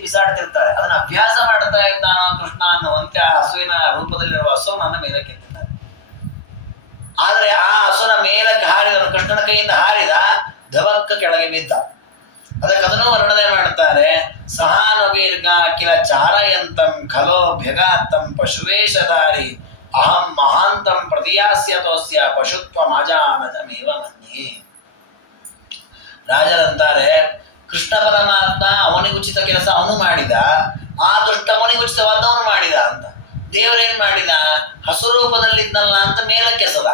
ಬಿಸಾಡ್ತಿರ್ತಾರೆ. ಅದನ್ನ ಅಭ್ಯಾಸ ಮಾಡ್ತಾ ಇದ್ದಾನೋ ಕೃಷ್ಣ ಅನ್ನುವಂತೆ ಆ ಹಸುವಿನ ರೂಪದಲ್ಲಿರುವ ಹಸುವನ್ನ ಮೇಲಕ್ಕೆ ಎತ್ತಿದ್ದಾರೆ. ಆದ್ರೆ ಆ ಹಸುವಿನ ಮೇಲಕ್ಕೆ ಹಾರಿದನು, ಕೃಷ್ಣನ ಕೈಯಿಂದ ಹಾರಿದ, ಧವಕ್ಕ ಕೆಳಗೆ ಬಿದ್ದ. ಅದಕ್ಕೆ ಅದನ್ನು ವರ್ಣನೆ ಮಾಡ್ತಾರೆ. ಸಹಾನುವೀರ್ಗ ಕಿಲ ಚಾರಯಂತಂ ಖಲೋ ಭ್ಯಗಾತ್ತಂ ಪಶುವೇಶಧಾರಿ ಅಹಂ ಮಹಾಂತಂ ಪ್ರತಿಯಾಸ್ಯತೋಸ್ಯ ಪಶುತ್ವ ಮಾಜಾನಜಮೇವ ಮನ್ಯೆ. ರಾಜರಂತಾರೆ, ಕೃಷ್ಣ ಪರಮಾತ್ಮ ಅವನಿಗೆ ಉಚಿತ ಕೆಲಸ ಅವನು ಮಾಡಿದ, ಆ ದುಷ್ಟ ಅವನಿಗೆ ಉಚಿತವಾದವನು ಮಾಡಿದ ಅಂತ. ದೇವರೇನ್ ಮಾಡಿದ? ಹಸು ರೂಪದಲ್ಲಿದ್ದಲ್ಲ ಅಂತ ಮೇಲಕ್ಕೆ ಎಸೆದ.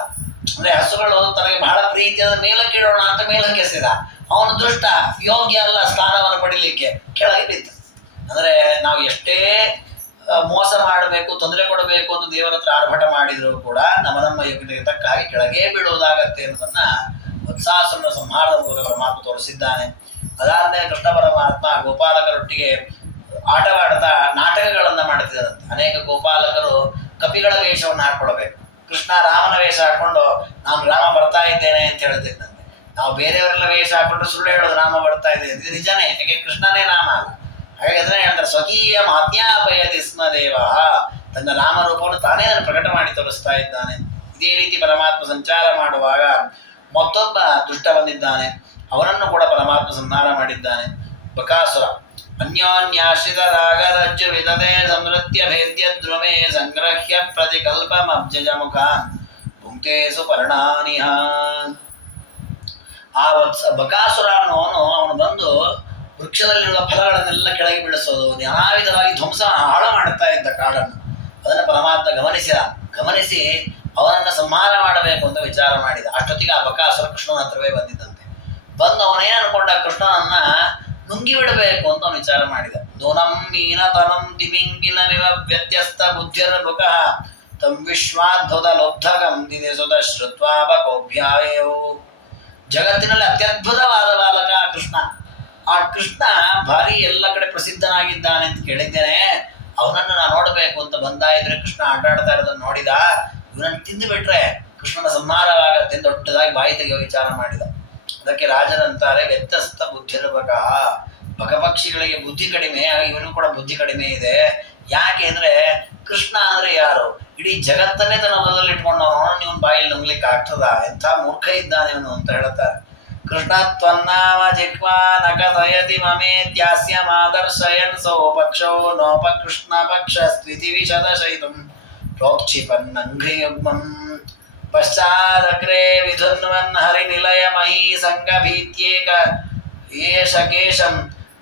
ಅಂದ್ರೆ ಹಸುಗಳು ತನಗೆ ಬಹಳ ಪ್ರೀತಿಯಾದ ಮೇಲಕ್ಕೆ ಇಡೋಣ ಅಂತ ಮೇಲಕ್ಕೆ ಎಸೆದ. ಅವನು ದುಷ್ಟ, ಯೋಗ್ಯ ಅಲ್ಲ ಸ್ಥಾನವನ್ನು ಪಡಿಲಿಕ್ಕೆ, ಕೆಳಗೆ ಬಿದ್ದ. ಅಂದ್ರೆ ನಾವು ಎಷ್ಟೇ ಮೋಸ ಮಾಡಬೇಕು, ತೊಂದರೆ ಕೊಡಬೇಕು ಅಂತ ದೇವರ ಹತ್ರ ಆರ್ಭಟ ಮಾಡಿದ್ರು ಕೂಡ ನಮ್ಮ ಯೋಗ್ಯತೆಗೆ ತಕ್ಕ ಹಾಗೆ ಕೆಳಗೆ ಬೀಳುವುದಾಗತ್ತೆ ಅನ್ನೋದನ್ನ ವತ್ಸಾಸುರನ ಸಂಹಾರದ ಮೂಲಕ ಪರಮಾತ್ಮ ತೋರಿಸಿದ್ದಾನೆ. ಅದಾದ್ಮೇಲೆ ಕೃಷ್ಣ ಪರಮಾತ್ಮ ಗೋಪಾಲಕರೊಟ್ಟಿಗೆ ಆಟವಾಡ್ತಾ ನಾಟಕಗಳನ್ನ ಮಾಡ್ತಿದ್ದಾರಂತೆ. ಅನೇಕ ಗೋಪಾಲಕರು ಕಪಿಗಳ ವೇಷವನ್ನು ಹಾಕೊಳ್ಬೇಕು. ಕೃಷ್ಣ ರಾಮನ ವೇಷ ಹಾಕೊಂಡು ನಾನು ರಾಮ ಬರ್ತಾ ಇದ್ದೇನೆ ಅಂತ ಹೇಳ್ತಿದ್ದಂತೆ. ನಾವು ಬೇರೆಯವರೆಲ್ಲ ವೇಷ ಹಾಕೊಂಡು ಸುಳ್ಳು ಹೇಳೋದು ರಾಮ ಬರ್ತಾ ಇದೆ, ಇದು ನಿಜನೇ, ಯಾಕೆ ಕೃಷ್ಣನೇ ರಾಮ ಅಲ್ಲ. ಹಾಗೆ ಅದನ್ನೇ ಹೇಳ್ತಾರೆ, ಸ್ವಕೀಯ ಮಾಜ್ಞಾಪಯತಿ ಸ್ಮ ದೇವ, ತನ್ನ ರಾಮರೂಪವನ್ನು ತಾನೇ ಅದನ್ನು ಪ್ರಕಟ ಮಾಡಿ ತೋರಿಸ್ತಾ ಇದ್ದಾನೆ. ಇದೇ ರೀತಿ ಪರಮಾತ್ಮ ಸಂಚಾರ ಮಾಡುವಾಗ ಮತ್ತೊಬ್ಬ ದುಷ್ಟ ಬಂದಿದ್ದಾನೆ, ಅವನನ್ನು ಕೂಡ ಪರಮಾತ್ಮ ಸಂಹಾರ ಮಾಡಿದ್ದಾನೆ. ಬಕಾಸುರ ಅನ್ಯೋನ್ಯಾಶ್ರಿತ ರಾಗರಜ್ಜು ವಿದತೆ ಸಂವೃತ್ಯ ಭೇದ್ಯ ಧ್ರುವೇ ಸಂಗ್ರಹ್ಯ ಪ್ರತಿಕಲ್ಪಮಬ್ಜಜ ಮುಖಾನ್ ಪುಂಕ್ತೇಸು ಪರ್ಣಾನಿಹ. ಆ ಬಕಾಸುರ ಅನ್ನೋನು ಅವನು ಬಂದು ವೃಕ್ಷದಲ್ಲಿರುವ ಫಲಗಳನ್ನೆಲ್ಲ ಕೆಳಗೆ ಬಿಡಿಸೋದು, ನಾನಾ ವಿಧವಾಗಿ ಧ್ವಂಸ ಹಾಳು ಮಾಡುತ್ತಾ ಇದ್ದ ಕಾಡನ್ನು. ಅದನ್ನು ಪರಮಾತ್ಮ ಗಮನಿಸಿ ಅವನನ್ನು ಸಂಹಾರ ಮಾಡಬೇಕು ಅಂತ ವಿಚಾರ ಮಾಡಿದ. ಅಷ್ಟೊತ್ತಿಗೆ ಆ ಬಕಾಸುರ ಕೃಷ್ಣನ ಹತ್ರವೇ ಬಂದಿದ್ದಂತೆ. ಬಂದು ಅವನೇನು ಅನ್ಕೊಂಡ, ಕೃಷ್ಣನನ್ನ ನುಂಗಿ ಬಿಡಬೇಕು ಅಂತ ಅವನು ವಿಚಾರ ಮಾಡಿದ. ನೂನಂ ಮೀನತನಂ ತಿಮಿಂಗಿಲಮಿವ ವ್ಯತ್ಯಸ್ತ ಬುದ್ಧಿರ್ಬುಕ ತಂ ವಿಶ್ವಾದ್ಭುತ ಲುಬ್ಧಗಂ ದಿನಿಸುತ ಶ್ರುತ್ವಾಪಕೋಭ್ಯಾಯೋ. ಜಗತ್ತಿನಲ್ಲಿ ಅತ್ಯದ್ಭುತವಾದ ಬಾಲಕ ಕೃಷ್ಣ. ಆ ಕೃಷ್ಣ ಭಾರಿ ಎಲ್ಲ ಕಡೆ ಪ್ರಸಿದ್ಧನಾಗಿದ್ದಾನೆ ಅಂತ ಕೇಳಿದ್ದೇನೆ. ಅವನನ್ನು ನಾನು ನೋಡಬೇಕು ಅಂತ ಬಂದಾಯಿದ್ರೆ ಕೃಷ್ಣ ಆಟಾಡ್ತಾ ಇರೋದನ್ನು ನೋಡಿದ. ಇವನನ್ನು ತಿಂದು ಬಿಟ್ರೆ ಕೃಷ್ಣನ ಸಂಹಾರವಾಗತ್ತೆ ದೊಡ್ಡದಾಗಿ ಬಾಯಿ ತೆಗೆಯುವ ವಿಚಾರ ಮಾಡಿದ. ಅದಕ್ಕೆ ರಾಜರಂತಾರೆ, ವ್ಯತ್ಯಸ್ತ ಬುದ್ಧಿರ್ಬಕ, ಬಕಪಕ್ಷಿಗಳಿಗೆ ಬುದ್ಧಿ ಕಡಿಮೆ, ಇವನು ಕೂಡ ಬುದ್ಧಿ ಕಡಿಮೆ ಇದೆ. ಯಾಕೆ ಅಂದ್ರೆ ಕೃಷ್ಣ ಅಂದ್ರೆ ಯಾರು? ಇಡೀ ಜಗತ್ತನ್ನೇ ತನ್ನ ಹೊಲದಲ್ಲಿ ಇಟ್ಕೊಂಡವನು, ನೀವು ಬಾಯಲ್ಲಿ ನುಂಗ್ಲಿಕ್ಕೆ ಆಗ್ತದ? ಎಂಥ ಮೂರ್ಖ ಇದ್ದಾನೆ ಇವನು ಅಂತ ಹೇಳ್ತಾರೆ. ಕೃಷ್ಣ ತ್ವನ್ನಾಮ ಜಿಹ್ವಾ ನಕಥಯತಿ ಮಮೇತ್ಯಾಸ್ಯ ಮಾದರ್ಶಯನ್ ಸೋಪಕ್ಷೋ ನೋಪಕೃಷ್ಣ ಪಕ್ಷ ಸ್ಥಿತಿ ವಿಶದಶೈತಂ ಪ್ರೋಕ್ಷಿಪನ್ನಂಘ್ರಿಯುಗ್ಮಂ ಪಶ್ಚಾದಗ್ರೇ ವಿಧುನ್ವನ್ ಹರಿನಿಲಯ ಮಹೀ ಸಂಗಭೀತ್ಯೇಕ ಏಷ ಕೇಶಂ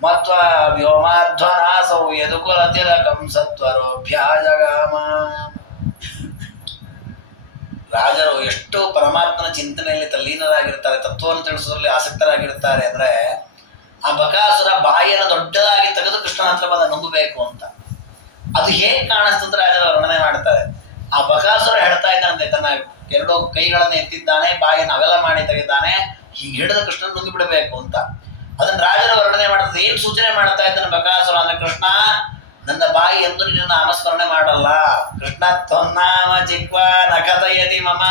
ಮತ್ವಾ ವ್ಯೋಮಾಧ್ವನಾಸೌ ಯದುಕುಲತಿಲಕಂ ಸತ್ವರೋಭ್ಯಾಜಗಾಮ. ರಾಜರು ಎಷ್ಟು ಪರಮಾತ್ಮನ ಚಿಂತನೆಯಲ್ಲಿ ತಲ್ಲೀನರಾಗಿರ್ತಾರೆ, ತತ್ವವನ್ನು ತಿಳಿಸೋದ್ರಲ್ಲಿ ಆಸಕ್ತರಾಗಿರ್ತಾರೆ ಅಂದ್ರೆ, ಆ ಬಕಾಸುರ ಬಾಯಿಯನ್ನು ದೊಡ್ಡದಾಗಿ ತೆಗೆದು ಕೃಷ್ಣನ ಹತ್ರ ಬಂದ ನುಂಗಬೇಕು ಅಂತ. ಅದು ಹೇಗೆ ಕಾಣಿಸ್ತಂತ ರಾಜರ ವರ್ಣನೆ ಮಾಡ್ತಾರೆ. ಆ ಬಕಾಸುರ ಹೇಳ್ತಾ ಇದ್ದಾನಂತೆ, ತನ್ನ ಎರಡು ಕೈಗಳನ್ನು ಎತ್ತಿದ್ದಾನೆ, ಬಾಯಿಯನ್ನು ಅಗಲ ಮಾಡಿ ತೆಗೆದಾನೆ, ಹೀಗೆ ಹಿಡಿದ ಕೃಷ್ಣನ ನುಂಗಿ ಬಿಡಬೇಕು ಅಂತ. ಅದನ್ನ ರಾಜರ ವರ್ಣನೆ ಮಾಡ್ತದೆ. ಏನ್ ಸೂಚನೆ ಮಾಡ್ತಾ ಇದ್ದಾನೆ ಬಕಾಸುರ ಅಂದ್ರೆ, ಕೃಷ್ಣ ನನ್ನ ಬಾಯಿ ಎಂದು ನಿನ್ನ ನಾಮಸ್ಮರಣೆ ಮಾಡಲ್ಲ. ಕೃಷ್ಣ ತ್ವನ್ನಾಮ ಜಿಹ್ವಾ ನಕಥಯತಿ ಮಮ.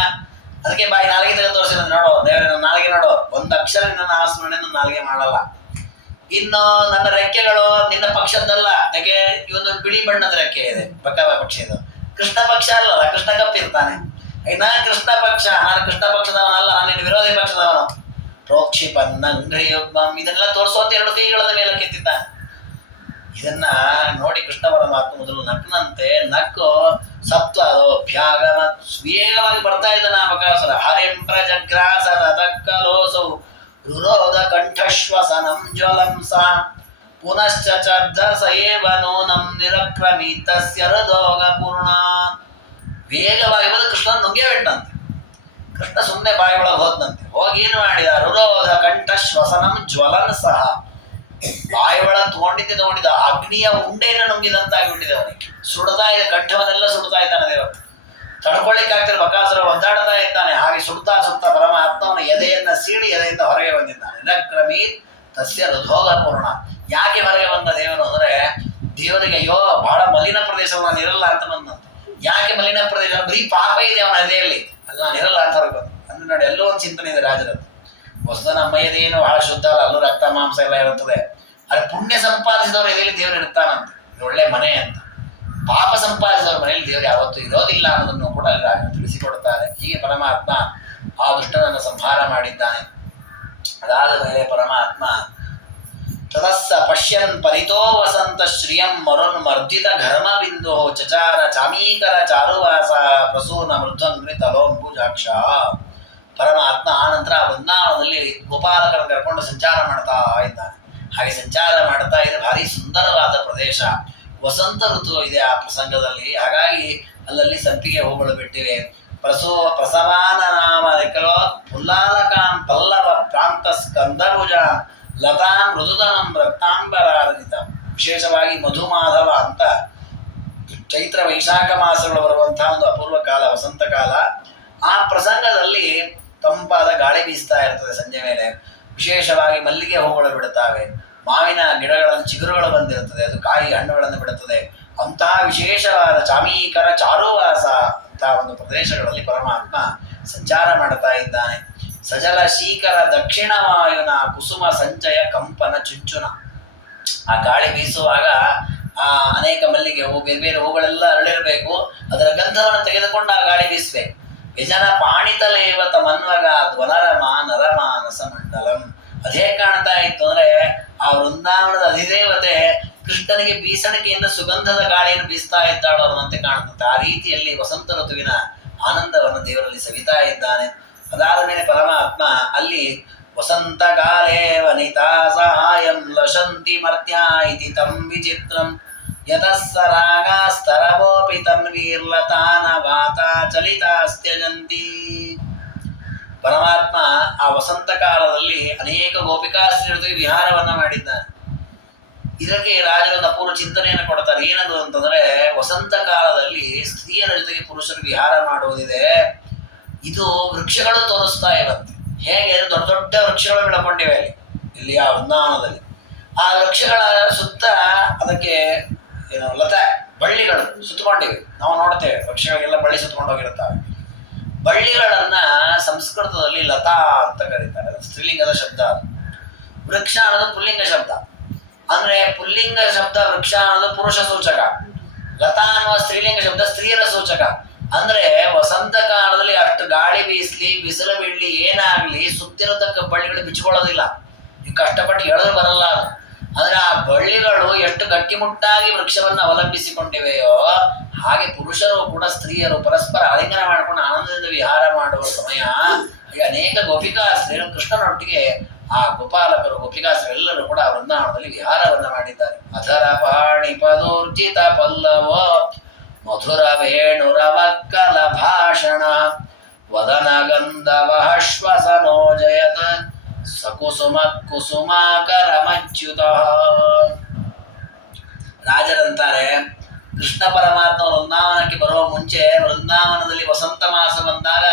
ಅದಕ್ಕೆ ಬಾಯಿ ನಾಲಿಗೆ ತೆಗೆದು ತೋರಿಸಿದ, ನೋಡು ದೇವರೇ ನನ್ನ ನಾಲಿಗೆ ನೋಡು, ಒಂದು ಅಕ್ಷರ ನಿನ್ನ ನಾಮಸ್ಮರಣೆ ನನ್ನ ನಾಲಿಗೆ ಮಾಡಲ್ಲ. ಇನ್ನು ನನ್ನ ರೆಕ್ಕೆಗಳು ನಿನ್ನ ಪಕ್ಷದ್ದಲ್ಲ, ಯಾಕೆ ಇವೊಂದು ಬಿಳಿ ಬಣ್ಣದ ರೆಕ್ಕೆ ಇದೆ ಬಕ ಪಕ್ಷ, ಇದು ಕೃಷ್ಣ ಪಕ್ಷ ಅಲ್ಲಲ್ಲ, ಕೃಷ್ಣ ಕಪ್ಪಿರ್ತಾನೆ. ನಾನು ಕೃಷ್ಣ ಪಕ್ಷ, ನಾನು ಕೃಷ್ಣ ಪಕ್ಷದವನಲ್ಲ, ನಾನು ವಿರೋಧಿ ಪಕ್ಷದವನು. ಪ್ರೋಕ್ಷಿಪನ್ನಂಘ್ರಿಯುಗ್ಮಂ, ಇದನ್ನೆಲ್ಲ ತೋರಿಸುವಂತ ಎರಡು ಕೈಗಳ ಮೇಲೆ ಕೆತ್ತಿದ್ದಾನೆ. ಇದನ್ನ ನೋಡಿ ಕೃಷ್ಣ ಪರಮಾತ್ಮ ಮೊದಲು ನಕ್ಕನಂತೆ, ನಕ್ಕು ಸತ್ವ ಭ್ಯಾಗಮ ವೇಗವಾಗಿ ಬರ್ತಾ ಇದ್ದಾನೆ ಆ ಬಕಾಸುರ. ಹರಿಂ ಪ್ರಜಗ್ರಾಸ ತಕ್ಕಲೋಸೌ ರುರೋಧ ಕಂಠಶ್ವಸನಂ ಜ್ವಲಂ ಸಾ ಪುನಶ್ಚ ಚರ್ಧ ಸಯೇವ ನೂನಂ ನಿರಕ್ರಮೀತಸ್ಯ ಹೃದೋಗ ಪೂರ್ಣ. ವೇಗವಾಗಿ ಬಂದು ಕೃಷ್ಣನ ನುಂಗೇ ಬಿಟ್ಟಂತೆ. ಕೃಷ್ಣ ಸುಮ್ಮನೆ ಬಾಯಿ ಒಳಗೆ ಹೋದಂತೆ. ಹೋಗಿ ಏನು ಮಾಡಿದ? ರುರೋಧ ಕಂಠ ಶ್ವಸನಂ ಜ್ವಲನ್ ಸಹ, ಬಾಯಿ ಒಳಗೆ ತಗೊಂಡಿದ್ದ ಅಗ್ನಿಯ ಉಂಡೆಯನ್ನು ನುಂಗಿದಂತಾಗಿಬಿಟ್ಟಿದೆ ಅವನಿಗೆ. ಸುಡ್ತಾ ಇದೆ, ಕಂಠವನ್ನೆಲ್ಲ ಸುಡ್ತಾ ಇದ್ದಾನೆ ದೇವರು. ತಡ್ಕೊಳ್ಳಿಕ್ಕೆ ಆಗ್ತಿಲ್ಲ, ಬಕಾಸುರ ಒದ್ದಾಡ್ತಾ ಇದ್ದಾನೆ. ಹಾಗೆ ಸುಡ್ತಾ ಪರಮಾತ್ಮನ ಎದೆಯನ್ನ ಸೀಳಿ ಎದೆಯಿಂದ ಹೊರಗೆ ಬಂದಿದ್ದಾನೆ. ನಿರಕ್ರಮೀ ತಸ್ಯ ಹೃದೋಗ ಪೂರ್ಣ. ಯಾಕೆ ಹೊರಗೆ ಬಂದ ದೇವರು ಅಂದ್ರೆ, ದೇವರಿಗೆ ಅಯ್ಯೋ ಬಹಳ ಮಲಿನ ಪ್ರದೇಶವನ್ನು ನಾನು ಇರಲ್ಲ ಅಂತ ಬಂದಂತ. ಯಾಕೆ ಮಲಿನ ಪ್ರದೇಶ? ಬರೀ ಪಾಪ ಇದೆ ಅವನ ಎದೆಯಲ್ಲಿ, ಅಲ್ಲಿ ನಾನು ಇರಲ್ಲ ಅಂತ ಹೊರಗೆ ಬಂದ. ಅಂದ್ರೆ ನೋಡಿ, ಎಲ್ಲೋ ಒಂದು ಚಿಂತನೆ ಇದೆ ರಾಜರದ್ದು. ಹೊಸದ ನಮ್ಮಯ್ಯದೇನು ಬಹಳ ಶುದ್ಧ ಅಲ್ಲ, ಅಲ್ಲೂ ರಕ್ತ ಮಾಂಸ ಎಲ್ಲ ಇರುತ್ತದೆ. ಅರೆ ಪುಣ್ಯ ಸಂಪಾದಿಸಿದವರು ಎಲ್ಲಿ ದೇವರು ಇರ್ತಾನಂತ, ಇದು ಒಳ್ಳೆ ಮನೆ ಅಂತ. ಪಾಪ ಸಂಪಾದಿಸಿದವರ ಮನೆಯಲ್ಲಿ ದೇವರು ಯಾವತ್ತೂ ಇರೋದಿಲ್ಲ ಅನ್ನೋದನ್ನು ಕೂಡ ರಾಜರು ತಿಳಿಸಿಕೊಡುತ್ತಾರೆ. ಹೀಗೆ ಪರಮಾತ್ಮ ಆ ದುಷ್ಟನನ್ನು ಸಂಹಾರ ಮಾಡಿದ್ದಾನೆ. ಅದಾದ ಮೇಲೆ ಪರಮಾತ್ಮ ತತಸ್ಸ ಪಶ್ಯನ್ ಪರಿತೋ ವಸಂತ ಶ್ರಿಯಂ ಮರುನ್ ಮರ್ದಿತ ಘರ್ಮ ಬಿಂದು ಚಚಾರ ಚಾಮೀಕರ ಚಾರುವಾಸ ಪ್ರಸೂನ ಮೃದ್ವಂಗ್ರಿ ತಲೋಂಬುಜಾಕ್ಷ. ಪರಮಾತ್ಮ ಆ ನಂತರ ವೃಂದಾವನದಲ್ಲಿ ಗೋಪಾಲಕರನ್ನು ಕರ್ಕೊಂಡು ಸಂಚಾರ ಮಾಡ್ತಾ ಇದ್ದಾನೆ. ಹಾಗೆ ಸಂಚಾರ ಮಾಡ್ತಾ ಇದೆ. ಭಾರಿ ಸುಂದರವಾದ ಪ್ರದೇಶ, ವಸಂತ ಋತು ಇದೆ ಆ ಪ್ರಸಂಗದಲ್ಲಿ. ಹಾಗಾಗಿ ಅಲ್ಲಲ್ಲಿ ಸಂಪಿಗೆ ಹೂಗಳು ಬಿಟ್ಟಿವೆ. ಪ್ರಸವಾನ ನಾಮ ಪುಲ್ಲಾಲಕಾಂ ಪಲ್ಲವ ಪ್ರಾಂತ ಸ್ಕಂದಭುಜ ಲತಾಂ ಮೃದುತನಂ ರಕ್ತಾಂಬರಾರಜಿತ. ವಿಶೇಷವಾಗಿ ಮಧುಮಾಧವ ಅಂತ ಚೈತ್ರ ವೈಶಾಖ ಮಾಸಗಳು ಬರುವಂತಹ ಒಂದು ಅಪೂರ್ವ ಕಾಲ, ವಸಂತ ಕಾಲ. ಆ ಪ್ರಸಂಗದಲ್ಲಿ ತಂಪಾದ ಗಾಳಿ ಬೀಸ್ತಾ ಇರ್ತದೆ ಸಂಜೆ ಮೇಲೆ. ವಿಶೇಷವಾಗಿ ಮಲ್ಲಿಗೆ ಹೂಗಳು ಬಿಡುತ್ತವೆ, ಮಾವಿನ ಗಿಡಗಳನ್ನು ಚಿಗುರುಗಳು ಬಂದಿರುತ್ತದೆ, ಅದು ಕಾಯಿ ಹಣ್ಣುಗಳನ್ನು ಬಿಡುತ್ತದೆ. ಅಂತಹ ವಿಶೇಷವಾದ ಚಾಮೀಕರ ಚಾರುವಾಸ ಅಂತಹ ಒಂದು ಪ್ರದೇಶಗಳಲ್ಲಿ ಪರಮಾತ್ಮ ಸಂಚಾರ ಮಾಡ್ತಾ ಇದ್ದಾನೆ. ಸಜಲ ಶೀಕರ ದಕ್ಷಿಣ ವಾಯುನ ಕುಸುಮ ಸಂಚಯ ಕಂಪನ ಚುಂಚುನ. ಆ ಗಾಳಿ ಬೀಸುವಾಗ ಆ ಅನೇಕ ಮಲ್ಲಿಗೆ ಹೂ, ಬೇರೆ ಬೇರೆ ಹೂಗಳೆಲ್ಲ ಅರಳಿರಬೇಕು. ಅದರ ಗಂಧವನ್ನು ತೆಗೆದುಕೊಂಡು ಆ ಗಾಳಿ ಬೀಸಬೇಕು. ಯಜನ ಪಾಣಿತಲೇವತ ಮನ್ವಗ ಧ್ವನರಮ ನರಮಾನಸ ಮಂಡಲಂ. ಅದೇ ಕಾಣ್ತಾ ಇತ್ತು ಅಂದ್ರೆ ಆ ವೃಂದಾವನದ ಅಧಿದೇವತೆ ಕೃಷ್ಣನಿಗೆ ಬೀಸಣಿಗೆಯಿಂದ ಸುಗಂಧದ ಗಾಳಿಯನ್ನು ಬೀಸ್ತಾ ಇದ್ದಾಳು ಅನ್ನುವಂತೆ ಕಾಣುತ್ತೆ. ಆ ರೀತಿಯಲ್ಲಿ ವಸಂತ ಋತುವಿನ ಆನಂದವನ್ನು ದೇವರಲ್ಲಿ ಸವಿತಾ ಇದ್ದಾನೆ. ಅದಾದ ಮೇಲೆ ಪರಮಾತ್ಮ ಅಲ್ಲಿ ವಸಂತಕಾಲೇ ವನಿತಾ ಸಹಾಯಂ ಲಶಂತಿ ಮರ್ತ್ಯಾ ಇತಿ ತಂ ವಿಚಿತ್ರಂ ಯತಸ್ಸರಾಗಾಸ್ತರವೋಪಿ ತನ್ವೀರ್ಲತಾನ ವಾತಾ ಚಲಿತಾಸ್ತ್ಯಜಂತಿ. ಪರಮಾತ್ಮ ಆ ವಸಂತ ಕಾಲದಲ್ಲಿ ಅನೇಕ ಗೋಪಿಕಾಸ್ತ್ರೀಯರ ಜೊತೆಗೆ ವಿಹಾರವನ್ನ ಮಾಡಿದ್ದಾನೆ. ಇದಕ್ಕೆ ರಾಜರೊಂದು ಅಪೂರ್ವ ಚಿಂತನೆಯನ್ನು ಕೊಡ್ತಾರೆ. ಏನದು ಅಂತಂದ್ರೆ, ವಸಂತ ಕಾಲದಲ್ಲಿ ಸ್ತ್ರೀಯರ ಜೊತೆಗೆ ಪುರುಷರು ವಿಹಾರ ಮಾಡುವುದಿದೆ. ಇದು ವೃಕ್ಷಗಳು ತೋರಿಸ್ತಾ ಇರುತ್ತೆ. ಹೇಗೆ ದೊಡ್ಡ ದೊಡ್ಡ ವೃಕ್ಷಗಳು ಬೆಳಕೊಂಡಿವೆ ಇಲ್ಲಿ ಆ ವೃಂದಾವನದಲ್ಲಿ. ಆ ವೃಕ್ಷಗಳ ಸುತ್ತ ಅದಕ್ಕೆ ಏನು ಲತಾ ಬಳ್ಳಿಗಳು ಸುತ್ತಕೊಂಡಿವೆ. ನಾವು ನೋಡ್ತೇವೆ ವೃಕ್ಷಗಳಿಗೆಲ್ಲ ಬಳ್ಳಿ ಸುತ್ತಕೊಂಡು ಹೋಗಿರುತ್ತವೆ. ಬಳ್ಳಿಗಳನ್ನ ಸಂಸ್ಕೃತದಲ್ಲಿ ಲತಾ ಅಂತ ಕರೀತಾರೆ. ಸ್ತ್ರೀಲಿಂಗದ ಶಬ್ದ. ವೃಕ್ಷ ಅನ್ನೋದು ಪುಲ್ಲಿಂಗ ಶಬ್ದ. ಅಂದ್ರೆ ಪುಲ್ಲಿಂಗ ಶಬ್ದ ವೃಕ್ಷ ಅನ್ನೋದು ಪುರುಷ ಸೂಚಕ, ಲತಾ ಅನ್ನುವ ಸ್ತ್ರೀಲಿಂಗ ಶಬ್ದ ಸ್ತ್ರೀಯರ ಸೂಚಕ. ಅಂದ್ರೆ ವಸಂತ ಕಾಲದಲ್ಲಿ ಅಷ್ಟು ಗಾಳಿ ಬೀಸ್ಲಿ, ಬಿಸಿಲು ಬೀಳಲಿ, ಏನಾಗ್ಲಿ ಸುತ್ತಿರತಕ್ಕ ಬಳ್ಳಿಗಳು ಬಿಚ್ಕೊಳ್ಳೋದಿಲ್ಲ. ನೀವು ಕಷ್ಟಪಟ್ಟು ಎಳೆದು ಬರಲ್ಲ ಅದು. ಅಂದ್ರೆ ಆ ಬಳ್ಳಿಗಳು ಎಷ್ಟು ಗಟ್ಟಿಮುಟ್ಟಾಗಿ ವೃಕ್ಷವನ್ನು ಅವಲಂಬಿಸಿಕೊಂಡಿವೆಯೋ ಹಾಗೆ ಪುರುಷರು ಕೂಡ ಸ್ತ್ರೀಯರು ಪರಸ್ಪರ ಆಲಿಂಗನ ಮಾಡಿಕೊಂಡು ಆನಂದದಿಂದ ವಿಹಾರ ಮಾಡುವ ಸಮಯ. ಹಾಗೆ ಅನೇಕ ಗೋಪಿಕಾಸ್ತ್ರೀಯರು ಕೃಷ್ಣನೊಟ್ಟಿಗೆ ಆ ಗೋಪಾಲಕರು ಗೋಪಿಕಾಸ್ತ್ರೀಯರೆಲ್ಲರೂ ಕೂಡ ವೃಂದಾವನದಲ್ಲಿ ವಿಹಾರವನ್ನ ಮಾಡಿದ್ದಾರೆ. ಅಧರ ಪಾಣಿ ಪದೋರ್ಜಿತ ಪಲ್ಲವ ಮಧುರ ವೇಣುರವಕ್ಕಲ ಭಾಷಣ ವದನ ಗಂಧವ ಶ್ವಸನೋ ಜಯತ ಸಕುಸುಮ ಕುಸುಮಾಕರ ಮಚ್ಯುತ. ರಾಜರಂತಾರೆ, ಕೃಷ್ಣ ಪರಮಾತ್ಮ ವೃಂದಾವನಕ್ಕೆ ಬರುವ ಮುಂಚೆ ವೃಂದಾವನದಲ್ಲಿ ವಸಂತ ಮಾಸ ಬಂದಾಗ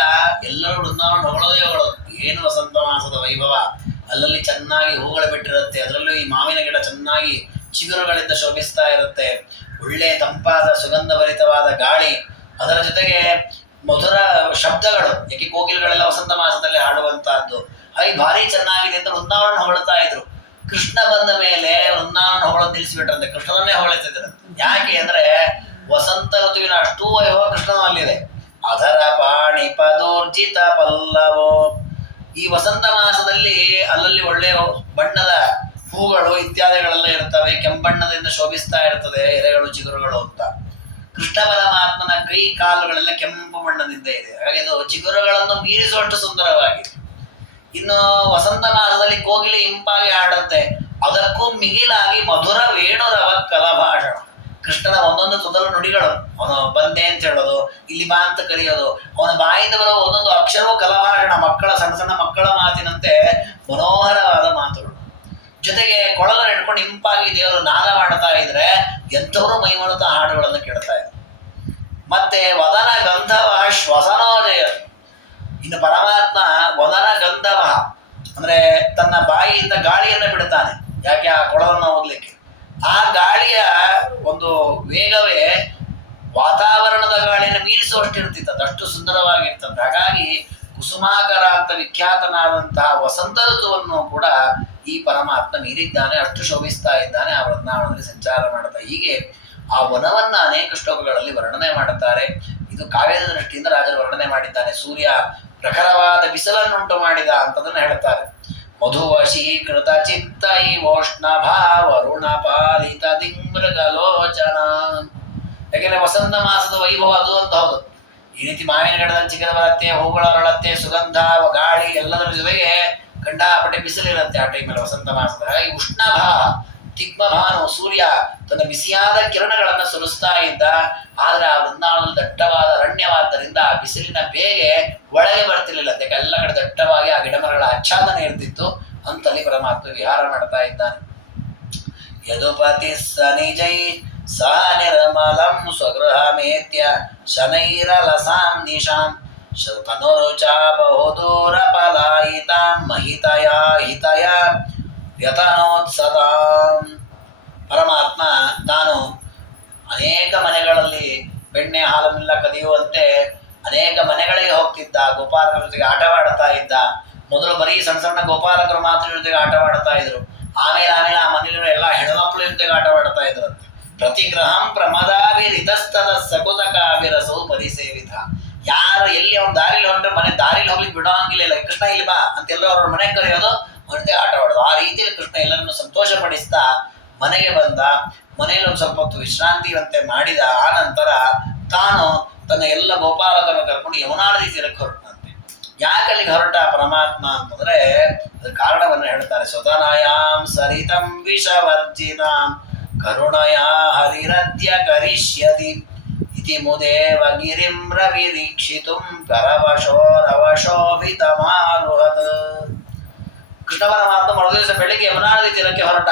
ಎಲ್ಲರೂ ವೃಂದಾವನ ಹೊಗಳೋದೇ ಹೊಗಳೋದು. ಏನು ವಸಂತ ಮಾಸದ ವೈಭವ! ಅಲ್ಲಲ್ಲಿ ಚೆನ್ನಾಗಿ ಹೂಗಳು ಬಿಟ್ಟಿರುತ್ತೆ. ಅದರಲ್ಲೂ ಈ ಮಾವಿನ ಗಿಡ ಚೆನ್ನಾಗಿ ಚಿಗುರುಗಳಿಂದ ಶೋಭಿಸ್ತಾ ಇರುತ್ತೆ. ಒಳ್ಳೆ ತಂಪಾದ ಸುಗಂಧಭರಿತವಾದ ಗಾಳಿ, ಅದರ ಜೊತೆಗೆ ಮಧುರ ಶಬ್ದಗಳು. ಏಕೆ ಕೋಗಿಲುಗಳೆಲ್ಲ ವಸಂತ ಮಾಸದಲ್ಲಿ ಹಾಡುವಂತಹದ್ದು. ಹಾಗೆ ಭಾರಿ ಚೆನ್ನಾಗಿದೆ ಅಂತ ವೃಂದಾವನ ಹೊಗಳ್ತಾ ಇದ್ರು. ಕೃಷ್ಣ ಬಂದ ಮೇಲೆ ವೃಂದಾವನ ಹೊಗಳೋದು ನಿಲ್ಲಿಸಿಬಿಟ್ರಂತೆ, ಕೃಷ್ಣನನ್ನೇ ಹೊಗಳಿತಿದ್ರಂತೆ. ಯಾಕೆ ಅಂದ್ರೆ ವಸಂತ ಋತುವಿನ ಅಷ್ಟೂ ವೈಭವ ಕೃಷ್ಣನಲ್ಲಿದೆ. ಅಧರ ಪಾಣಿ ಪದೋರ್ಜಿತ ಪಲ್ಲವೋ. ಈ ವಸಂತ ಮಾಸದಲ್ಲಿ ಅಲ್ಲಲ್ಲಿ ಒಳ್ಳೆಯ ಬಣ್ಣದ ಹೂಗಳು ಇತ್ಯಾದಿಗಳೆಲ್ಲ ಇರ್ತವೆ. ಕೆಂಬಣ್ಣದಿಂದ ಶೋಭಿಸ್ತಾ ಇರ್ತದೆ ಎಲೆಗಳು ಚಿಗುರುಗಳು ಅಂತ. ಕೃಷ್ಣ ಪರಮಾತ್ಮನ ಕೈ ಕಾಲುಗಳೆಲ್ಲ ಕೆಂಪು ಬಣ್ಣದಿಂದ ಇದೆ. ಹಾಗೆ ಅದು ಚಿಗುರುಗಳನ್ನು ಮೀರಿಸುವಷ್ಟು ಸುಂದರವಾಗಿದೆ. ಇನ್ನು ವಸಂತ ಮಾಸದಲ್ಲಿ ಕೋಗಿಲೆ ಇಂಪಾಗಿ ಹಾಡುತ್ತೆ. ಅದಕ್ಕೂ ಮಿಗಿಲಾಗಿ ಮಧುರ ವೇಣುರವ ಕಲಭಾಷಣ. ಕೃಷ್ಣನ ಒಂದೊಂದು ತೊದಲು ನುಡಿಗಳು, ಅವನು ಬಂದೆ ಅಂತ ಹೇಳೋದು, ಇಲ್ಲಿ ಬಾ ಅಂತ ಕರೆಯೋದು, ಅವನ ಬಾಯಿಂದ ಬರುವ ಒಂದೊಂದು ಅಕ್ಷರವೂ ಕಲಭಾಷಣ. ಮಕ್ಕಳ ಸಣ್ಣ ಸಣ್ಣ ಮಕ್ಕಳ ಮಾತಿನಂತೆ ಮನೋಹರವಾದ ಮಾತುಗಳು. ಜೊತೆಗೆ ಕೊಳಲು ಹಿಡ್ಕೊಂಡು ಇಂಪಾಗಿ ದೇವರು ನಾದ ಮಾಡ್ತಾ ಇದ್ರೆ ಎಂಥವರು ಮೈಮರೆತ ಹಾಡುಗಳನ್ನು ಕೇಳ್ತಾ ಇದ್ರು. ಮತ್ತೆ ವದನ ಗಂಧವ ಶ್ವಸನೋದಯ. ಇನ್ನು ಪರಮಾತ್ಮ ವದನ ಗಂಧವ ಅಂದ್ರೆ ತನ್ನ ಬಾಯಿಯಿಂದ ಗಾಳಿಯನ್ನು ಬಿಡುತ್ತಾನೆ. ಯಾಕೆ? ಆ ಕೊಳವನ್ನು ಓದ್ಲಿಕ್ಕೆ. ಆ ಗಾಳಿಯ ಒಂದು ವೇಗವೇ ವಾತಾವರಣದ ಗಾಳಿಯನ್ನು ಮೀರಿಸುವಷ್ಟು ಇರ್ತಿತ್ತು. ಅಷ್ಟು ಸುಂದರವಾಗಿರ್ತದೆ. ಹಾಗಾಗಿ ಕುಸುಮಾಕರ ಅಂತ ವಿಖ್ಯಾತನಾದಂತಹ ವಸಂತ ಋತುವನ್ನು ಕೂಡ ಈ ಪರಮಾತ್ಮ ಮೀರಿದ್ದಾನೆ, ಅಷ್ಟು ಶೋಭಿಸ್ತಾ ಇದ್ದಾನೆ, ಆ ವೃಂದಾವನದಲ್ಲಿ ಸಂಚಾರ ಮಾಡ್ತಾ. ಹೀಗೆ ಆ ವನವನ್ನ ಅನೇಕ ಶ್ಲೋಕಗಳಲ್ಲಿ ವರ್ಣನೆ ಮಾಡುತ್ತಾರೆ. ಇದು ಕಾವ್ಯದ ದೃಷ್ಟಿಯಿಂದ ರಾಜರು ವರ್ಣನೆ ಮಾಡಿದ್ದಾನೆ. ಸೂರ್ಯ ಪ್ರಖರವಾದ ಬಿಸಿಲನ್ನುಂಟು ಮಾಡಿದ ಅಂತದನ್ನು ಹೇಳ್ತಾರೆ. ಮಧುವಶೀಕೃತ ಚಿತ್ತ ಇವೋಷ್ಣಭ ವರುಣ ಪಾಲಿತ ದಿಮೃಗಲೋಚನ. ಯಾಕೆಂದ್ರೆ ವಸಂತ ಮಾಸದ ವೈಭವ ಅದು ಅಂತ ಹೌದು. ಈ ರೀತಿ ಮಾವಿನ ಗಿಡದಲ್ಲಿ ಚಿಕ್ಕದ ಬರುತ್ತೆ, ಹೂಗಳ ಅರಳತ್ತೆ, ಸುಗಂಧ, ಗಾಳಿ ಎಲ್ಲದರ ಜೊತೆಗೆ ಕಂಡಾಪಟ್ಟೆ ಬಿಸಿಲಿರುತ್ತೆ ಆ ಟೈಮಲ್ಲಿ ವಸಂತ ಮಾಸದ. ಹಾಗಾಗಿ ಉಷ್ಣಭ ದಿಗ್ಮಭಾನು ಸೂರ್ಯ ತನ್ನ ಬಿಸಿಯಾದ ಕಿರಣಗಳನ್ನು ಸುರಿಸ್ತಾ ಇದ್ದ. ಆದ್ರೆ ಆ ವೃಂದಾವನದಲ್ಲಿ ದಟ್ಟವಾದ ಅರಣ್ಯವಾದ್ದರಿಂದ ಆ ಬಿಸಿಲಿನ ಬೇಗೆ ಒಳಗೆ ಬರ್ತಿರ್ಲಿಲ್ಲ. ಅದಕ್ಕೆ ಎಲ್ಲ ಕಡೆ ದಟ್ಟವಾಗಿ ಆ ಗಿಡಮರಗಳ ಆಚ್ಛಾದನೆ ಇರ್ತಿತ್ತು. ಅಂತಲ್ಲಿ ಪರಮಾತ್ಮ ವಿಹಾರ ಮಾಡ್ತಾ ಇದ್ದಾನೆ. ಯದುಪತಿ ಸನಿಜೈ ಸಹ ನಿರ್ಮಲಂ ಸ್ವಗೃಹಮೇತ್ಯ ಶನೈರಲಸಾಂ ನಿಶಾಂ ತನುರುಚ ಬಹುದೂರ ಪಲಾಯಿತಾಂ ಮಹಿತಯ ಹಿತಯ ವ್ಯತನೋತ್ಸದಾಂ. ಪರಮಾತ್ಮ ತಾನು ಅನೇಕ ಮನೆಗಳಲ್ಲಿ ಬೆಣ್ಣೆ ಹಾಲನ್ನೆಲ್ಲ ಕದಿಯುವಂತೆ ಅನೇಕ ಮನೆಗಳಿಗೆ ಹೋಗ್ತಿದ್ದ. ಗೋಪಾಲಕರ ಜೊತೆಗೆ ಆಟವಾಡ್ತಾ ಇದ್ದ. ಮೊದಲು ಬರೀ ಸಣ್ಣ ಸಣ್ಣ ಗೋಪಾಲಕರು ಮಾತ್ರ ಜೊತೆಗೆ ಆಟವಾಡ್ತಾ ಇದ್ರು. ಆಮೇಲೆ ಆ ಮನೆಯಲ್ಲಿರೋ ಎಲ್ಲ ಹೆಣ್ಮಕ್ಳು ಜೊತೆಗೆ ಆಟವಾಡ್ತಾ ಇದ್ರು. ಪ್ರತಿಗ್ರಹಂ ಪ್ರಮದಾಭಿರಿತಸ್ತದ ಸಕುತಕಾಭಿರಸೌ ಪರಿಸೇವಿತ. ಯಾರು ಎಲ್ಲಿ ಅವ್ನ ದಾರಿಲಿ ಹೊಂಟ್ರೆ ಮನೆ ದಾರಿಲಿ ಹೋಗ್ಲಿಕ್ಕೆ ಬಿಡೋ ಹಂಗಿಲ್ಲ. ಕೃಷ್ಣ ಇಲ್ಲಿ ಬಾ ಅಂತೆಲ್ಲ ಅವ್ರ ಮನೆ ಕರೆಯೋದು, ಅವನದೇ ಆಟವಾಡೋದು. ಆ ರೀತಿಯಲ್ಲಿ ಕೃಷ್ಣ ಎಲ್ಲರನ್ನು ಸಂತೋಷಪಡಿಸ್ತಾ ಮನೆಗೆ ಬಂದ. ಮನೆಯಲ್ಲಿ ಒಂದು ಸ್ವಲ್ಪ ಹೊತ್ತು ವಿಶ್ರಾಂತಿವಂತೆ ಮಾಡಿದ. ಆ ನಂತರ ತಾನು ತನ್ನ ಎಲ್ಲ ಗೋಪಾಲಕರನ್ನು ಕರ್ಕೊಂಡು ಯಮುನಾ ನದಿ ತೀರಕ್ಕೆ ಹೊರಟಂತೆ. ಯಾಕೆ ಅಲ್ಲಿಗೆ ಹೊರಟ ಪರಮಾತ್ಮ ಅಂತಂದ್ರೆ ಅದ್ರ ಕಾರಣವನ್ನು ಹೇಳ್ತಾರೆ. ಸ್ವತನಾಯಾಂ ಸರಿತಂ ವಿಷವರ್ಜಿನಾಂ ಕರುಣಯ ಹರಿರದ್ಯ ಕರಿಷ್ಯತಿ ಇತಿ ಮುದೇವ ಗಿರಿಂ ರವಿರೀಕ್ಷಿತುಂ ಪರವಶೋರವಶೋಭಿತಮಾರುಹತ್. ಕೃಷ್ಣ ಪರಮಾತ್ಮ ಮರು ದಿವಸ ಬೆಳಿಗ್ಗೆ ಯಮುನಾ ನದಿ ತೀರಕ್ಕೆ ಹೊರಟ.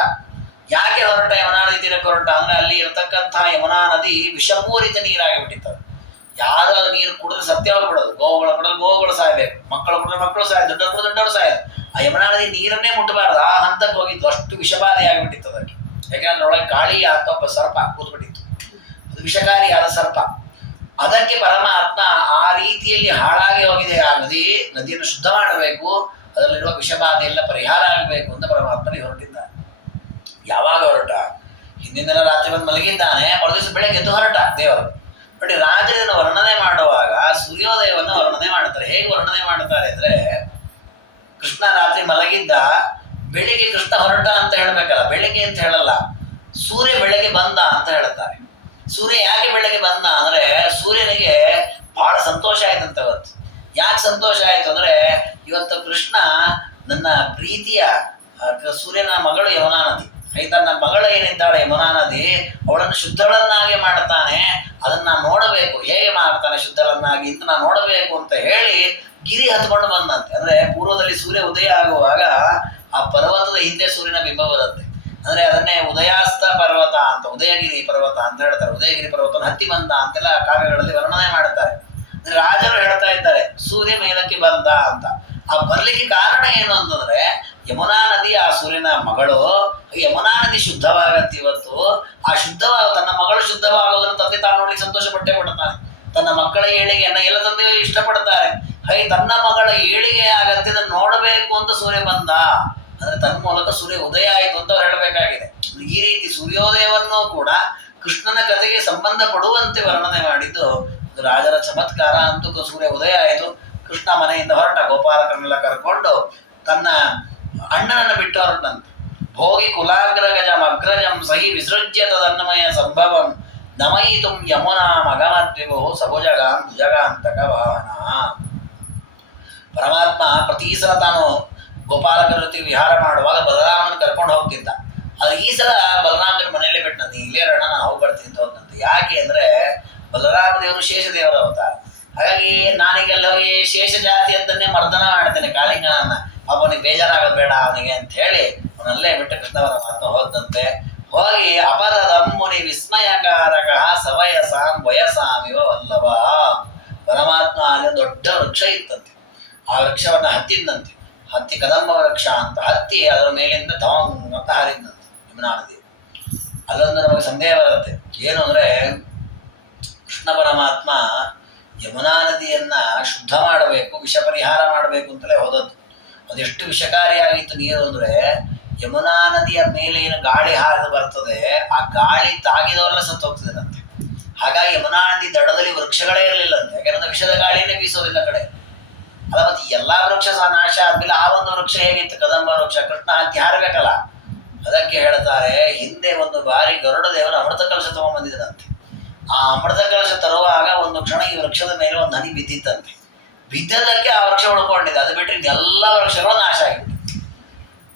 ಯಾಕೆ ಹೊರಟ ಯಮುನಾ ನದಿ ತೀರಕ್ಕೆ ಹೊರಟ ಅಂದ್ರೆ ಅಲ್ಲಿ ಇರತಕ್ಕಂಥ ಯಮುನಾ ನದಿ ವಿಷಪೂರಿತ ನೀರಾಗಿಬಿಟ್ಟಿರ್ತದೆ. ಯಾರು ಅದು ನೀರು ಕುಡಿದ್ರೆ ಸತ್ಯವಾಗಿ ಬಿಡೋದು. ಗೋವುಗಳು ಕುಡಿದ್ರೆ ಗೋವುಗಳು ಸಾಯ್ಬೇಕು, ಮಕ್ಕಳು ಕುಡಿದ್ರೆ ಮಕ್ಕಳು ಸಾಯೋದು, ದೊಡ್ಡವರು ಕುಡಿದ್ರೆ ದೊಡ್ಡವರು ಸಾಯೋದು. ಆ ಯಮುನಾ ನದಿ ನೀರನ್ನೇ ಮುಟ್ಟಬಾರ್ದು, ಆ ಹಂತಕ್ಕೆ ಹೋಗಿದ್ದು. ಅಷ್ಟು ವಿಷಬಾಧೆ ಆಗಿಬಿಟ್ಟಿತ್ತು ಅದಕ್ಕೆ. ಯಾಕಂದ್ರೆ ಒಳಗೆ ಕಾಳಿ ಅಂತ ಒಬ್ಬ ಸರ್ಪ ಕೂತ್ಬಿಟ್ಟಿತ್ತು. ಅದು ವಿಷಕಾರಿಯಾದ ಸರ್ಪ. ಅದಕ್ಕೆ ಪರಮಾತ್ಮ ಆ ರೀತಿಯಲ್ಲಿ ಹಾಳಾಗಿ ಹೋಗಿದೆ ಆ ನದಿಯನ್ನು ಶುದ್ಧ ಮಾಡಬೇಕು, ಅದರಲ್ಲಿರುವ ವಿಷಬಾಧೆ ಎಲ್ಲ ಪರಿಹಾರ ಆಗಬೇಕು ಅಂತ ಪರಮಾತ್ಮನಿಗೆ ಹೊರಟಿದ್ದಾನೆ. ಯಾವಾಗ ಹೊರಟ? ಹಿಂದಿನ ದಿನ ರಾತ್ರಿ ಬಂದು ಮಲಗಿದ್ದಾನೆ, ಮರುದಿವಸ ಬೆಳಗ್ಗೆ ಎದ್ದು ಹೊರಟ ದೇವರು. ನೋಡಿ, ರಾಜರನ್ನು ವರ್ಣನೆ ಮಾಡುವಾಗ ಸೂರ್ಯೋದಯವನ್ನು ವರ್ಣನೆ ಮಾಡ್ತಾರೆ. ಹೇಗೆ ವರ್ಣನೆ ಮಾಡ್ತಾರೆ ಅಂದ್ರೆ, ಕೃಷ್ಣ ರಾತ್ರಿ ಮಲಗಿದ್ದ, ಬೆಳಿಗ್ಗೆ ಕೃಷ್ಣ ಹೊರಟ ಅಂತ ಹೇಳ್ಬೇಕಲ್ಲ, ಬೆಳಿಗ್ಗೆ ಅಂತ ಹೇಳಲ್ಲ. ಸೂರ್ಯ ಬೆಳಗ್ಗೆ ಬಂದ ಅಂತ ಹೇಳ್ತಾರೆ. ಸೂರ್ಯ ಯಾಕೆ ಬೆಳಗ್ಗೆ ಬಂದ ಅಂದ್ರೆ, ಸೂರ್ಯನಿಗೆ ಬಹಳ ಸಂತೋಷ ಆಯ್ತಂತ ಅವತ್ತು. ಯಾಕೆ ಸಂತೋಷ ಆಯ್ತು ಅಂದ್ರೆ, ಇವತ್ತು ಕೃಷ್ಣ ನನ್ನ ಪ್ರೀತಿಯ ಸೂರ್ಯನ ಮಗಳು ಯಮುನಾ ನದಿ, ತನ್ನ ಮಗಳು ಏನಿದ್ದಾಳೆ ಯಮುನಾ ನದಿ, ಅವಳನ್ನು ಶುದ್ಧಳನ್ನಾಗಿ ಮಾಡ್ತಾನೆ. ಅದನ್ನ ನೋಡಬೇಕು, ಹೇಗೆ ಮಾಡ್ತಾನೆ ಶುದ್ಧಳನ್ನಾಗಿ ಅಂತ ನಾನು ನೋಡಬೇಕು ಅಂತ ಹೇಳಿ ಗಿರಿ ಹತ್ಕೊಂಡು ಬಂದಂತೆ. ಅಂದ್ರೆ ಪೂರ್ವದಲ್ಲಿ ಸೂರ್ಯ ಉದಯ ಆಗುವಾಗ ಆ ಪರ್ವತದ ಹಿಂದೆ ಸೂರ್ಯನ ಬಿಂಬ ಬರುತ್ತೆ. ಅಂದ್ರೆ ಅದನ್ನೇ ಉದಯಾಸ್ತ ಪರ್ವತ ಅಂತ, ಉದಯಗಿರಿ ಪರ್ವತ ಅಂತ ಹೇಳ್ತಾರೆ. ಉದಯಗಿರಿ ಪರ್ವತನ ಹತ್ತಿ ಬಂದ ಅಂತೆಲ್ಲ ಕಾವ್ಯಗಳಲ್ಲಿ ವರ್ಣನೆ ಮಾಡ್ತಾರೆ. ಅಂದ್ರೆ ರಾಜರು ಹೇಳ್ತಾ ಇದ್ದಾರೆ ಸೂರ್ಯ ಮೇಲಕ್ಕೆ ಬಂದ ಅಂತ. ಆ ಬರ್ಲಿಕ್ಕೆ ಕಾರಣ ಏನು ಅಂತಂದ್ರೆ, ಯಮುನಾ ನದಿ ಆ ಸೂರ್ಯನ ಮಗಳು. ಯಮುನಾ ನದಿ ಶುದ್ಧವಾಗತ್ತೆ ಇವತ್ತು. ಆ ಶುದ್ಧವಾಗ ತನ್ನ ಮಗಳು ಶುದ್ಧವಾಗೋದನ್ನು ತಂದೆ ತಾನು ನೋಡ್ಲಿಕ್ಕೆ ಸಂತೋಷ ಪಟ್ಟೆ ಪಡ್ತಾನೆ. ತನ್ನ ಮಕ್ಕಳ ಏಳಿಗೆಯನ್ನ ಎಲ್ಲ ತಂದೆ ಇಷ್ಟಪಡ್ತಾರೆ. ತನ್ನ ಮಗಳ ಏಳಿಗೆ ಆಗತ್ತೆ, ಅದನ್ನು ನೋಡಬೇಕು ಅಂತ ಸೂರ್ಯ ಬಂದ. ಅಂದ್ರೆ ತನ್ನ ಮೂಲಕ ಸೂರ್ಯ ಉದಯ ಆಯಿತು ಅಂತ ಅವ್ರು ಹೇಳಬೇಕಾಗಿದೆ. ಈ ರೀತಿ ಸೂರ್ಯೋದಯವನ್ನು ಕೂಡ ಕೃಷ್ಣನ ಕಥೆಗೆ ಸಂಬಂಧ ಪಡುವಂತೆ ವರ್ಣನೆ ಮಾಡಿದ್ದು ಅದು ರಾಜರ ಚಮತ್ಕಾರ. ಅಂತೂ ಸೂರ್ಯ ಉದಯ ಆಯಿತು. ಕೃಷ್ಣ ಮನೆಯಿಂದ ಹೊರಟ, ಗೋಪಾಲಕರನ್ನೆಲ್ಲ ಕರ್ಕೊಂಡು ತನ್ನ ಅಣ್ಣನನ್ನು ಬಿಟ್ಟು ಹೊರಟಂತೆ. ಭೋಗಿ ಕುಲಾಗ್ರಗಜಂ ಅಗ್ರಜಂ ಸಹಿ ವಿಸೃಜ್ಯ ತದನ್ನಮಯ ಸಂಭವಂ ನಮಯಿತುಂ ಯಮುನಾ ಮಗಮದ್ವಿಭು ಸಭುಜಗಾಂ ಭುಜಗಾಂತಕ ವಾಹನ. ಪರಮಾತ್ಮ ಪ್ರತಿ ಸಲ ತಾನು ಗೋಪಾಲಕರ ಜೊತೆಗೆ ವಿಹಾರ ಮಾಡುವಾಗ ಬಲರಾಮನ ಕರ್ಕೊಂಡು ಹೋಗ್ತಿದ್ದ. ಆದ್ರೆ ಈ ಸಲ ಬಲರಾಮನ ಮನೆಯಲ್ಲೇ ಬಿಟ್ಟು, ನೀ ಇಲ್ಲೇ ರಣ ನಾನು ಹೋಗಿ ಬರ್ತೀನಿ ಅಂತ ಹೋದಂತೆ. ಯಾಕೆ ಅಂದ್ರೆ, ಬಲರಾಮ ದೇವರು ಶೇಷ ದೇವರ ಅವತಾರ. ಹಾಗಾಗಿ ನಾನೀಗೆಲ್ಲ ಹೋಗಿ ಶೇಷ ಜಾತಿ ಅಂತನ್ನೇ ಮರ್ದನ ಮಾಡ್ತೇನೆ ಕಾಳಿಂಗನನ್ನ. ಅವನಿಗೆ ಬೇಜಾರಾಗೋದು ಬೇಡ ಅವನಿಗೆ ಅಂತ ಹೇಳಿ ಅವನಲ್ಲೇ ಬಿಟ್ಟು ಕೃಷ್ಣ ಪರಮಾತ್ಮ ಹೋದಂತೆ. ಹೋಗಿ ಅಪರದಮ್ಮುನಿ ವಿಸ್ಮಯಕಾರಕ ಸವಯಸಾಂ ವಯಸಾಮಿವ ವಲ್ಲಭ. ಪರಮಾತ್ಮ ಅಲ್ಲಿ ಒಂದು ದೊಡ್ಡ ವೃಕ್ಷ ಇತ್ತಂತೆ. ಆ ವೃಕ್ಷವನ್ನ ಹತ್ತಿದ್ದಂತೆ. ಹತ್ತಿ ಕದಂಬ ವೃಕ್ಷ ಅಂತ ಹತ್ತಿ ಅದರ ಮೇಲಿಂದ ಧವಂಗ್ ಅಂತ ಹಾರಿದ್ದಂತೆ ಯಮುನಾ ನದಿ. ಅಲ್ಲೊಂದು ನಮಗೆ ಸಂದೇಹ ಬರುತ್ತೆ. ಏನು ಅಂದ್ರೆ, ಕೃಷ್ಣ ಪರಮಾತ್ಮ ಯಮುನಾ ನದಿಯನ್ನ ಶುದ್ಧ ಮಾಡಬೇಕು, ವಿಷ ಪರಿಹಾರ ಮಾಡಬೇಕು ಅಂತಲೇ ಹೋದದ್ದು. ಅದೆಷ್ಟು ವಿಷಕಾರಿಯಾಗಿತ್ತು ನೀರು ಅಂದ್ರೆ, ಯಮುನಾ ನದಿಯ ಮೇಲೆ ಏನು ಗಾಳಿ ಹಾರಿದು ಬರ್ತದೆ, ಆ ಗಾಳಿ ತಾಗಿದವರೆಲ್ಲ ಸತ್ತು ಹೋಗ್ತದಂತೆ. ಹಾಗಾಗಿ ಯಮುನಾ ನದಿ ದಡದಲ್ಲಿ ವೃಕ್ಷಗಳೇ ಇರಲಿಲ್ಲಂತೆ. ಯಾಕಂದ್ರೆ ವಿಷದ ಗಾಳಿನೇ ಬೀಸೋದಿಲ್ಲ ಕಡೆ ಅಲ್ಲ. ಮತ್ತೆ ಎಲ್ಲಾ ವೃಕ್ಷ ನಾಶ ಆದ್ಮೇಲೆ ಆ ಒಂದು ವೃಕ್ಷ ಹೇಗಿತ್ತು, ಕದಂಬ ವೃಕ್ಷ. ಕೃಷ್ಣ ಹತ್ತಿ ಹಾರಬೇಕಲ್ಲ. ಅದಕ್ಕೆ ಹೇಳ್ತಾರೆ, ಹಿಂದೆ ಒಂದು ಬಾರಿ ಗರುಡ ದೇವರ ಅಮೃತ ಕಲಶ ತಗೊಂಡ್ಬಂದಿದ್ದಂತೆ. ಆ ಅಮೃತ ಕಲಶ ತರುವಾಗ ಒಂದು ಕ್ಷಣ ಈ ವೃಕ್ಷದ ಮೇಲೆ ಒಂದು ಹನಿ ಬಿದ್ದಿತ್ತಂತೆ. ಬಿದ್ದದಕ್ಕೆ ಆ ವೃಕ್ಷ ಉಳ್ಕೊಂಡಿದೆ. ಅದು ಬಿಟ್ಟರೆ ಎಲ್ಲ ವೃಕ್ಷಗಳು ನಾಶ ಆಗಿತ್ತು.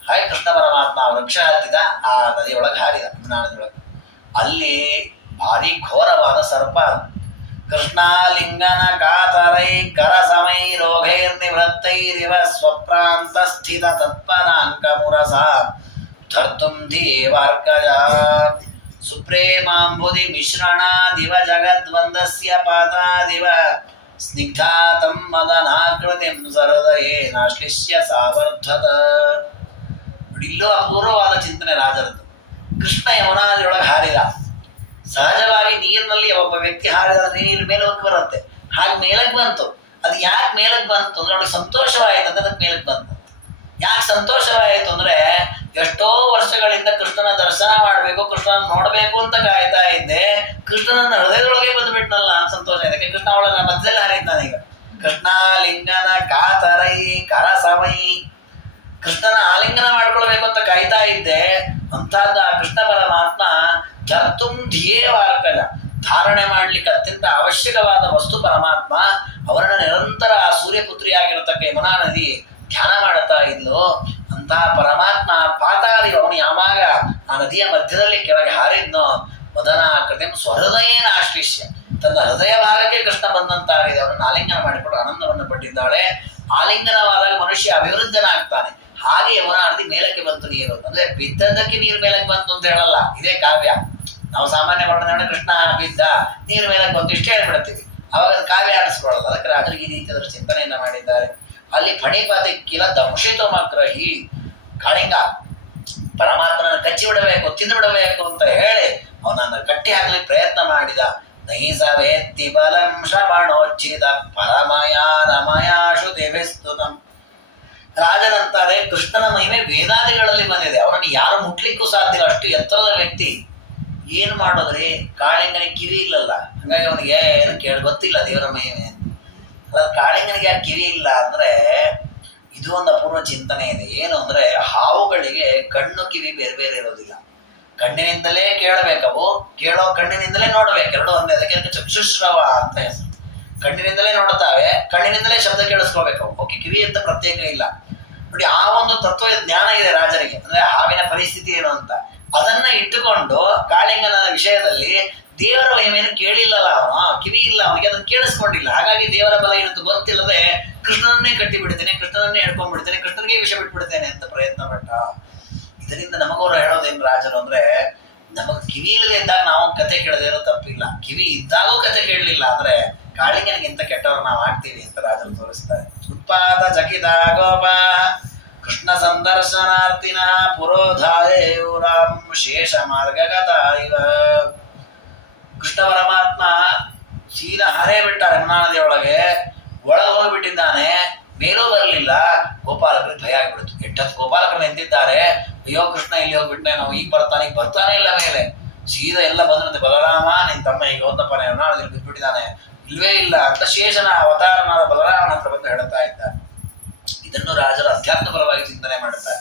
ಹಾಗೆ ಕೃಷ್ಣ ಪರಮಾತ್ಮ ಆ ವೃಕ್ಷ ಹತ್ತಿದ, ಆ ನದಿಯೊಳಗೆ ಹಾರಿದ, ಯಮುನಾ ನದಿಯೊಳಗೆ. ಅಲ್ಲಿ ಭಾರಿ ಘೋರವಾದ ಸರ್ಪ. ಕೃಷ್ಣಾಲಿಂಗನ ಕಾತರೈ ಕರ ಸಮೈ ರೋಗೈರ್ ನಿವೃತ್ತೈರಿವ ಸ್ವಪ್ರಾಂತ ಸ್ಥಿತ ತತ್ಪನಾಂಕ ಮುರಸ ಧರ್ತುಂ ದೇವಾರ್ಕಜ ಸುಪ್ರೇಮಾಂಬುದಿ ಮಿಶ್ರಣ ದಿವ ಜಗದ್ವಂದಸ್ಯ ಪಾದಾದಿವ ಸ್ನಿಗ್ಧಾತಂ ಮದನಾಕೃತಿಂ ಸಹೃದಯೇನಾಶ್ಲಿಷ್ಯ ಸಾವರ್ಧತ. ಇಲ್ಲೂ ಅಪೂರ್ವವಾದ ಚಿಂತನೆ ರಾಜರದ್ದು. ಕೃಷ್ಣ ಯಮುನಾದಿಯೊಳಗೆ ಹಾರಿದ. ಸಹಜವಾಗಿ ನೀರಿನಲ್ಲಿ ಒಬ್ಬ ವ್ಯಕ್ತಿ ಹಾರಿದ ನೀರು ಮೇಲೆ ಹೋಗಿ ಬರುತ್ತೆ. ಹಾಗೆ ಮೇಲಕ್ಕೆ ಬಂತು. ಅದು ಯಾಕೆ ಮೇಲಕ್ಕೆ ಬಂತು ಅಂದ್ರೆ ಅವನಿಗೆ ಸಂತೋಷವಾಯಿತು ಅಂತ ಅದಕ್ಕೆ ಮೇಲಕ್ಕೆ ಬಂತು. ಯಾಕೆ ಸಂತೋಷವಾಯಿತು ಅಂದ್ರೆ, ಎಷ್ಟೋ ವರ್ಷಗಳಿಂದ ಕೃಷ್ಣನ ದರ್ಶನ ಮಾಡಬೇಕು, ಕೃಷ್ಣನ ನೋಡಬೇಕು ಅಂತ ಕಾಯ್ತಾ ಇದ್ದೆ. ಕೃಷ್ಣನ ಹೃದಯದೊಳಗೆ ಬಂದ್ಬಿಟ್ನಲ್ಲ ಅಂತ ಸಂತೋಷ ಇದೆ. ಕೃಷ್ಣ ಅವಳ ಮಧ್ಯದಲ್ಲಿ ಹಾರಿದ್ದಾನೆ ಈಗ. ಕೃಷ್ಣ ಲಿಂಗನ ಕಾತರೈ ಕರ ಸಮೈ, ಕೃಷ್ಣನ ಆಲಿಂಗನ ಮಾಡ್ಕೊಳ್ಬೇಕು ಅಂತ ಕಾಯ್ತಾ ಇದ್ದೆ. ಅಂತಹದ್ದು ಆ ಕೃಷ್ಣ ಪರಮಾತ್ಮ ಧರ್ತುಂ ಧ್ಯೇಯವಾರ್ಕಜ, ಧಾರಣೆ ಮಾಡ್ಲಿಕ್ಕೆ ಅತ್ಯಂತ ಅವಶ್ಯಕವಾದ ವಸ್ತು ಪರಮಾತ್ಮ. ಅವರನ್ನ ನಿರಂತರ ಆ ಸೂರ್ಯಪುತ್ರಿಯಾಗಿರತಕ್ಕ ಯಮುನಾ ನದಿ ಧ್ಯಾನ ಮಾಡುತ್ತಾ ಇದ್ಲು. ಅಂತಹ ಪರಮಾತ್ಮ ಪಾತಾದಿ ಅವನು ಯಾವಾಗ ಆ ನದಿಯ ಮಧ್ಯದಲ್ಲಿ ಕೆಳಗೆ ಹಾರಿದ್ನೋ, ಮದನಾಕೃತಿಂ ಸ್ವಹೃದಯೇನ ಆಶ್ಲಿಷ್ಯ, ತನ್ನ ಹೃದಯ ಭಾಗಕ್ಕೆ ಕೃಷ್ಣ ಬಂದಂತಾಗಿದೆ. ಅವರನ್ನು ಆಲಿಂಗನ ಮಾಡಿಕೊಂಡು ಆನಂದವನ್ನು ಪಟ್ಟಿದ್ದಾಳೆ. ಆಲಿಂಗನವಾದಾಗ ಮನುಷ್ಯ ಅಭಿವೃದ್ಧನಾಗ್ತಾನೆ. ಹಾಗೆ ಯಮುನಾ ನದಿ ಮೇಲಕ್ಕೆ ಬಂತು ನೀರು. ಅಂದ್ರೆ ಬಿದ್ದದ್ದಕ್ಕೆ ನೀರು ಮೇಲಕ್ಕೆ ಬಂತು ಅಂತ ಹೇಳಲ್ಲ, ಇದೇ ಕಾವ್ಯ. ನಾವು ಸಾಮಾನ್ಯ ಮಾಡೋಣ, ಕೃಷ್ಣ ಬಿದ್ದ ನೀರು ಮೇಲಕ್ಕೆ ಬಂತು ಇಷ್ಟೇ ಹೇಳ್ಬಿಡ್ತೀವಿ. ಅವಾಗ ಅದು ಕಾವ್ಯ ಅನಿಸ್ಕೊಳ್ಳಲ್ಲ. ಅದಕ್ಕೆ ರಾಜರು ಈ ರೀತಿ ಅದರ ಚಿಂತನೆಯನ್ನ ಮಾಡಿದ್ದಾರೆ. ಅಲ್ಲಿ ಫಣಿಪಾತಿಕ್ಕಿಲ ದಂಶಿತು ಮಕ್ರಹಿ, ಕಾಳಿಂಗ ಪರಮಾತ್ಮನನ್ನು ಕಚ್ಚಿ ಬಿಡಬೇಕು, ತಿಂದು ಬಿಡಬೇಕು ಅಂತ ಹೇಳಿ ಅವನನ್ನು ಕಟ್ಟಿ ಹಾಕಲಿಕ್ಕೆ ಪ್ರಯತ್ನ ಮಾಡಿದ. ನೈಸವೇತ್ತಿ ಬಲಂ ಶ್ರವಣೋಚ್ಚಿತ ಪರಮಯ ರಮಯಾಶು ದೇವಿಸ್ತುತಂ. ರಾಜನಂತಾರೆ, ಕೃಷ್ಣನ ಮಹಿಮೆ ವೇದಾದಿಗಳಲ್ಲಿ ಬಂದಿದೆ. ಅವರನ್ನು ಯಾರು ಮುಟ್ಲಿಕ್ಕೂ ಸಾಧ್ಯ ಇಲ್ಲ, ಅಷ್ಟು ಎತ್ತರದ ವ್ಯಕ್ತಿ. ಏನು ಮಾಡೋದ್ರಿ, ಕಾಳಿಂಗನಿಗೆ ಕಿವಿ ಇಲ್ಲಲ್ಲ, ಹಂಗಾಗಿ ಅವನಿಗೆ ಏನು ಗೊತ್ತಿಲ್ಲ ದೇವರ ಮಹಿಮೆ. ಅಲ್ಲ, ಕಾಳಿಂಗನಿಗೆ ಯಾಕೆ ಕಿವಿ ಇಲ್ಲ ಅಂದ್ರೆ, ಇದು ಒಂದು ಅಪೂರ್ವ ಚಿಂತನೆ ಇದೆ. ಏನು ಅಂದ್ರೆ, ಹಾವುಗಳಿಗೆ ಕಣ್ಣು ಕಿವಿ ಬೇರೆ ಬೇರೆ ಇರೋದಿಲ್ಲ. ಕಣ್ಣಿನಿಂದಲೇ ಕೇಳಬೇಕವು, ಕೇಳೋ ಕಣ್ಣಿನಿಂದಲೇ ನೋಡ್ಬೇಕು, ಎರಡು ಒಂದೇ. ಅದಕ್ಕೆ ಚಕ್ಷುಶ್ರವ ಅಂತ ಹೆಸರು. ಕಣ್ಣಿನಿಂದಲೇ ನೋಡ್ತಾವೆ, ಕಣ್ಣಿನಿಂದಲೇ ಶಬ್ದ ಕೇಳಿಸ್ಕೋಬೇಕು. ಓಕೆ, ಕಿವಿ ಅಂತ ಪ್ರತ್ಯೇಕ ಇಲ್ಲ ನೋಡಿ. ಆ ಒಂದು ತತ್ವ ಜ್ಞಾನ ಇದೆ ರಾಜರಿಗೆ. ಅಂದ್ರೆ ಹಾವಿನ ಪರಿಸ್ಥಿತಿ ಏನು ಅಂತ ಅದನ್ನ ಇಟ್ಟುಕೊಂಡು ಕಾಳಿಂಗನ ವಿಷಯದಲ್ಲಿ ದೇವರ ಮಹಿಮೆಯನ್ನು ಕೇಳಿಲ್ಲಲ್ಲ ಅವನು, ಕಿವಿ ಇಲ್ಲ ಅವನಿಗೆ, ಅದನ್ನು ಕೇಳಿಸ್ಕೊಂಡಿಲ್ಲ. ಹಾಗಾಗಿ ದೇವರ ಬಲ ಏನಂತ ಗೊತ್ತಿಲ್ಲದೆ ಕೃಷ್ಣನನ್ನೇ ಕಟ್ಟಿ ಬಿಡ್ತೇನೆ, ಕೃಷ್ಣನನ್ನೇ ಹಿಡ್ಕೊಂಡ್ಬಿಡ್ತೇನೆ, ಕೃಷ್ಣನಿಗೆ ವಿಷಯ ಬಿಟ್ಬಿಡ್ತೇನೆ ಅಂತ ಪ್ರಯತ್ನ ಪಟ್ಟ. ಇದರಿಂದ ನಮಗವರು ಹೇಳೋದೇನು ರಾಜರು ಅಂದ್ರೆ, ನಮಗ್ ಕಿವಿ ಇಲ್ಲದೆ ಇದ್ದಾಗ ನಾವು ಕತೆ ಕೇಳದೇ ಇರೋ ತಪ್ಪಿಲ್ಲ, ಕಿವಿ ಇದ್ದಾಗೂ ಕತೆ ಕೇಳಲಿಲ್ಲ ಅಂದ್ರೆ ಕಾಳಿಂಗನಿಗಿಂತ ಕೆಟ್ಟವ್ರು ನಾವು ಆಗ್ತೀವಿ ಅಂತ ರಾಜರು ತೋರಿಸ್ತಾರೆ. ಉತ್ಪಾದ ಚಕಿತ ಗೋಪ ಕೃಷ್ಣ ಸಂದರ್ಶನಾರ್ಥಿನ ಪುರೋಧಾರೇವರಾಂ ಶೇಷ ಮಾರ್ಗಗತ ಇವ. ಕೃಷ್ಣ ಪರಮಾತ್ಮ ಸೀದಾ ಹರೇ ಬಿಟ್ಟ ಯಮುನಾ ನದಿಯೊಳಗೆ, ಒಳಗೆ ಹೋಗಿಬಿಟ್ಟಿದ್ದಾನೆ. ಮೇಲೂ ಬರಲಿಲ್ಲ. ಗೋಪಾಲಕರಿಗೆ ಭಯ ಆಗ್ಬಿಡ್ತು. ಎಟ್ಟತ್ತು ಗೋಪಾಲಕರು ನಿಂತಿದ್ದಾರೆ. ಅಯ್ಯೋ ಕೃಷ್ಣ ಇಲ್ಲಿ ಹೋಗ್ಬಿಟ್ಟೆ, ನಾವು ಈಗ ಬರ್ತಾನೆ ಇಲ್ಲ ಮೇಲೆ. ಸೀದಾ ಎಲ್ಲ ಬಂದ್ರಂತೆ, ಬಲರಾಮ ನಿನ್ ತಮ್ಮ ಈಗ ಹೋದಪ್ಪ ಯಮುನಾ ನದಿಯಲ್ಲಿ ಬಿಟ್ಬಿಟ್ಟಿದ್ದಾನೆ, ಇಲ್ವೇ ಇಲ್ಲ ಅಂತ ಶೇಷನ ಅವತಾರನಾದ ಬಲರಾಮನ ಹತ್ರ ಬಂದು ಹೇಳ್ತಾ ಇದ್ದಾರೆ. ಇದನ್ನು ರಾಜರು ಅಧ್ಯಾತ್ಮ ಪರವಾಗಿ ಚಿಂತನೆ ಮಾಡುತ್ತಾರೆ.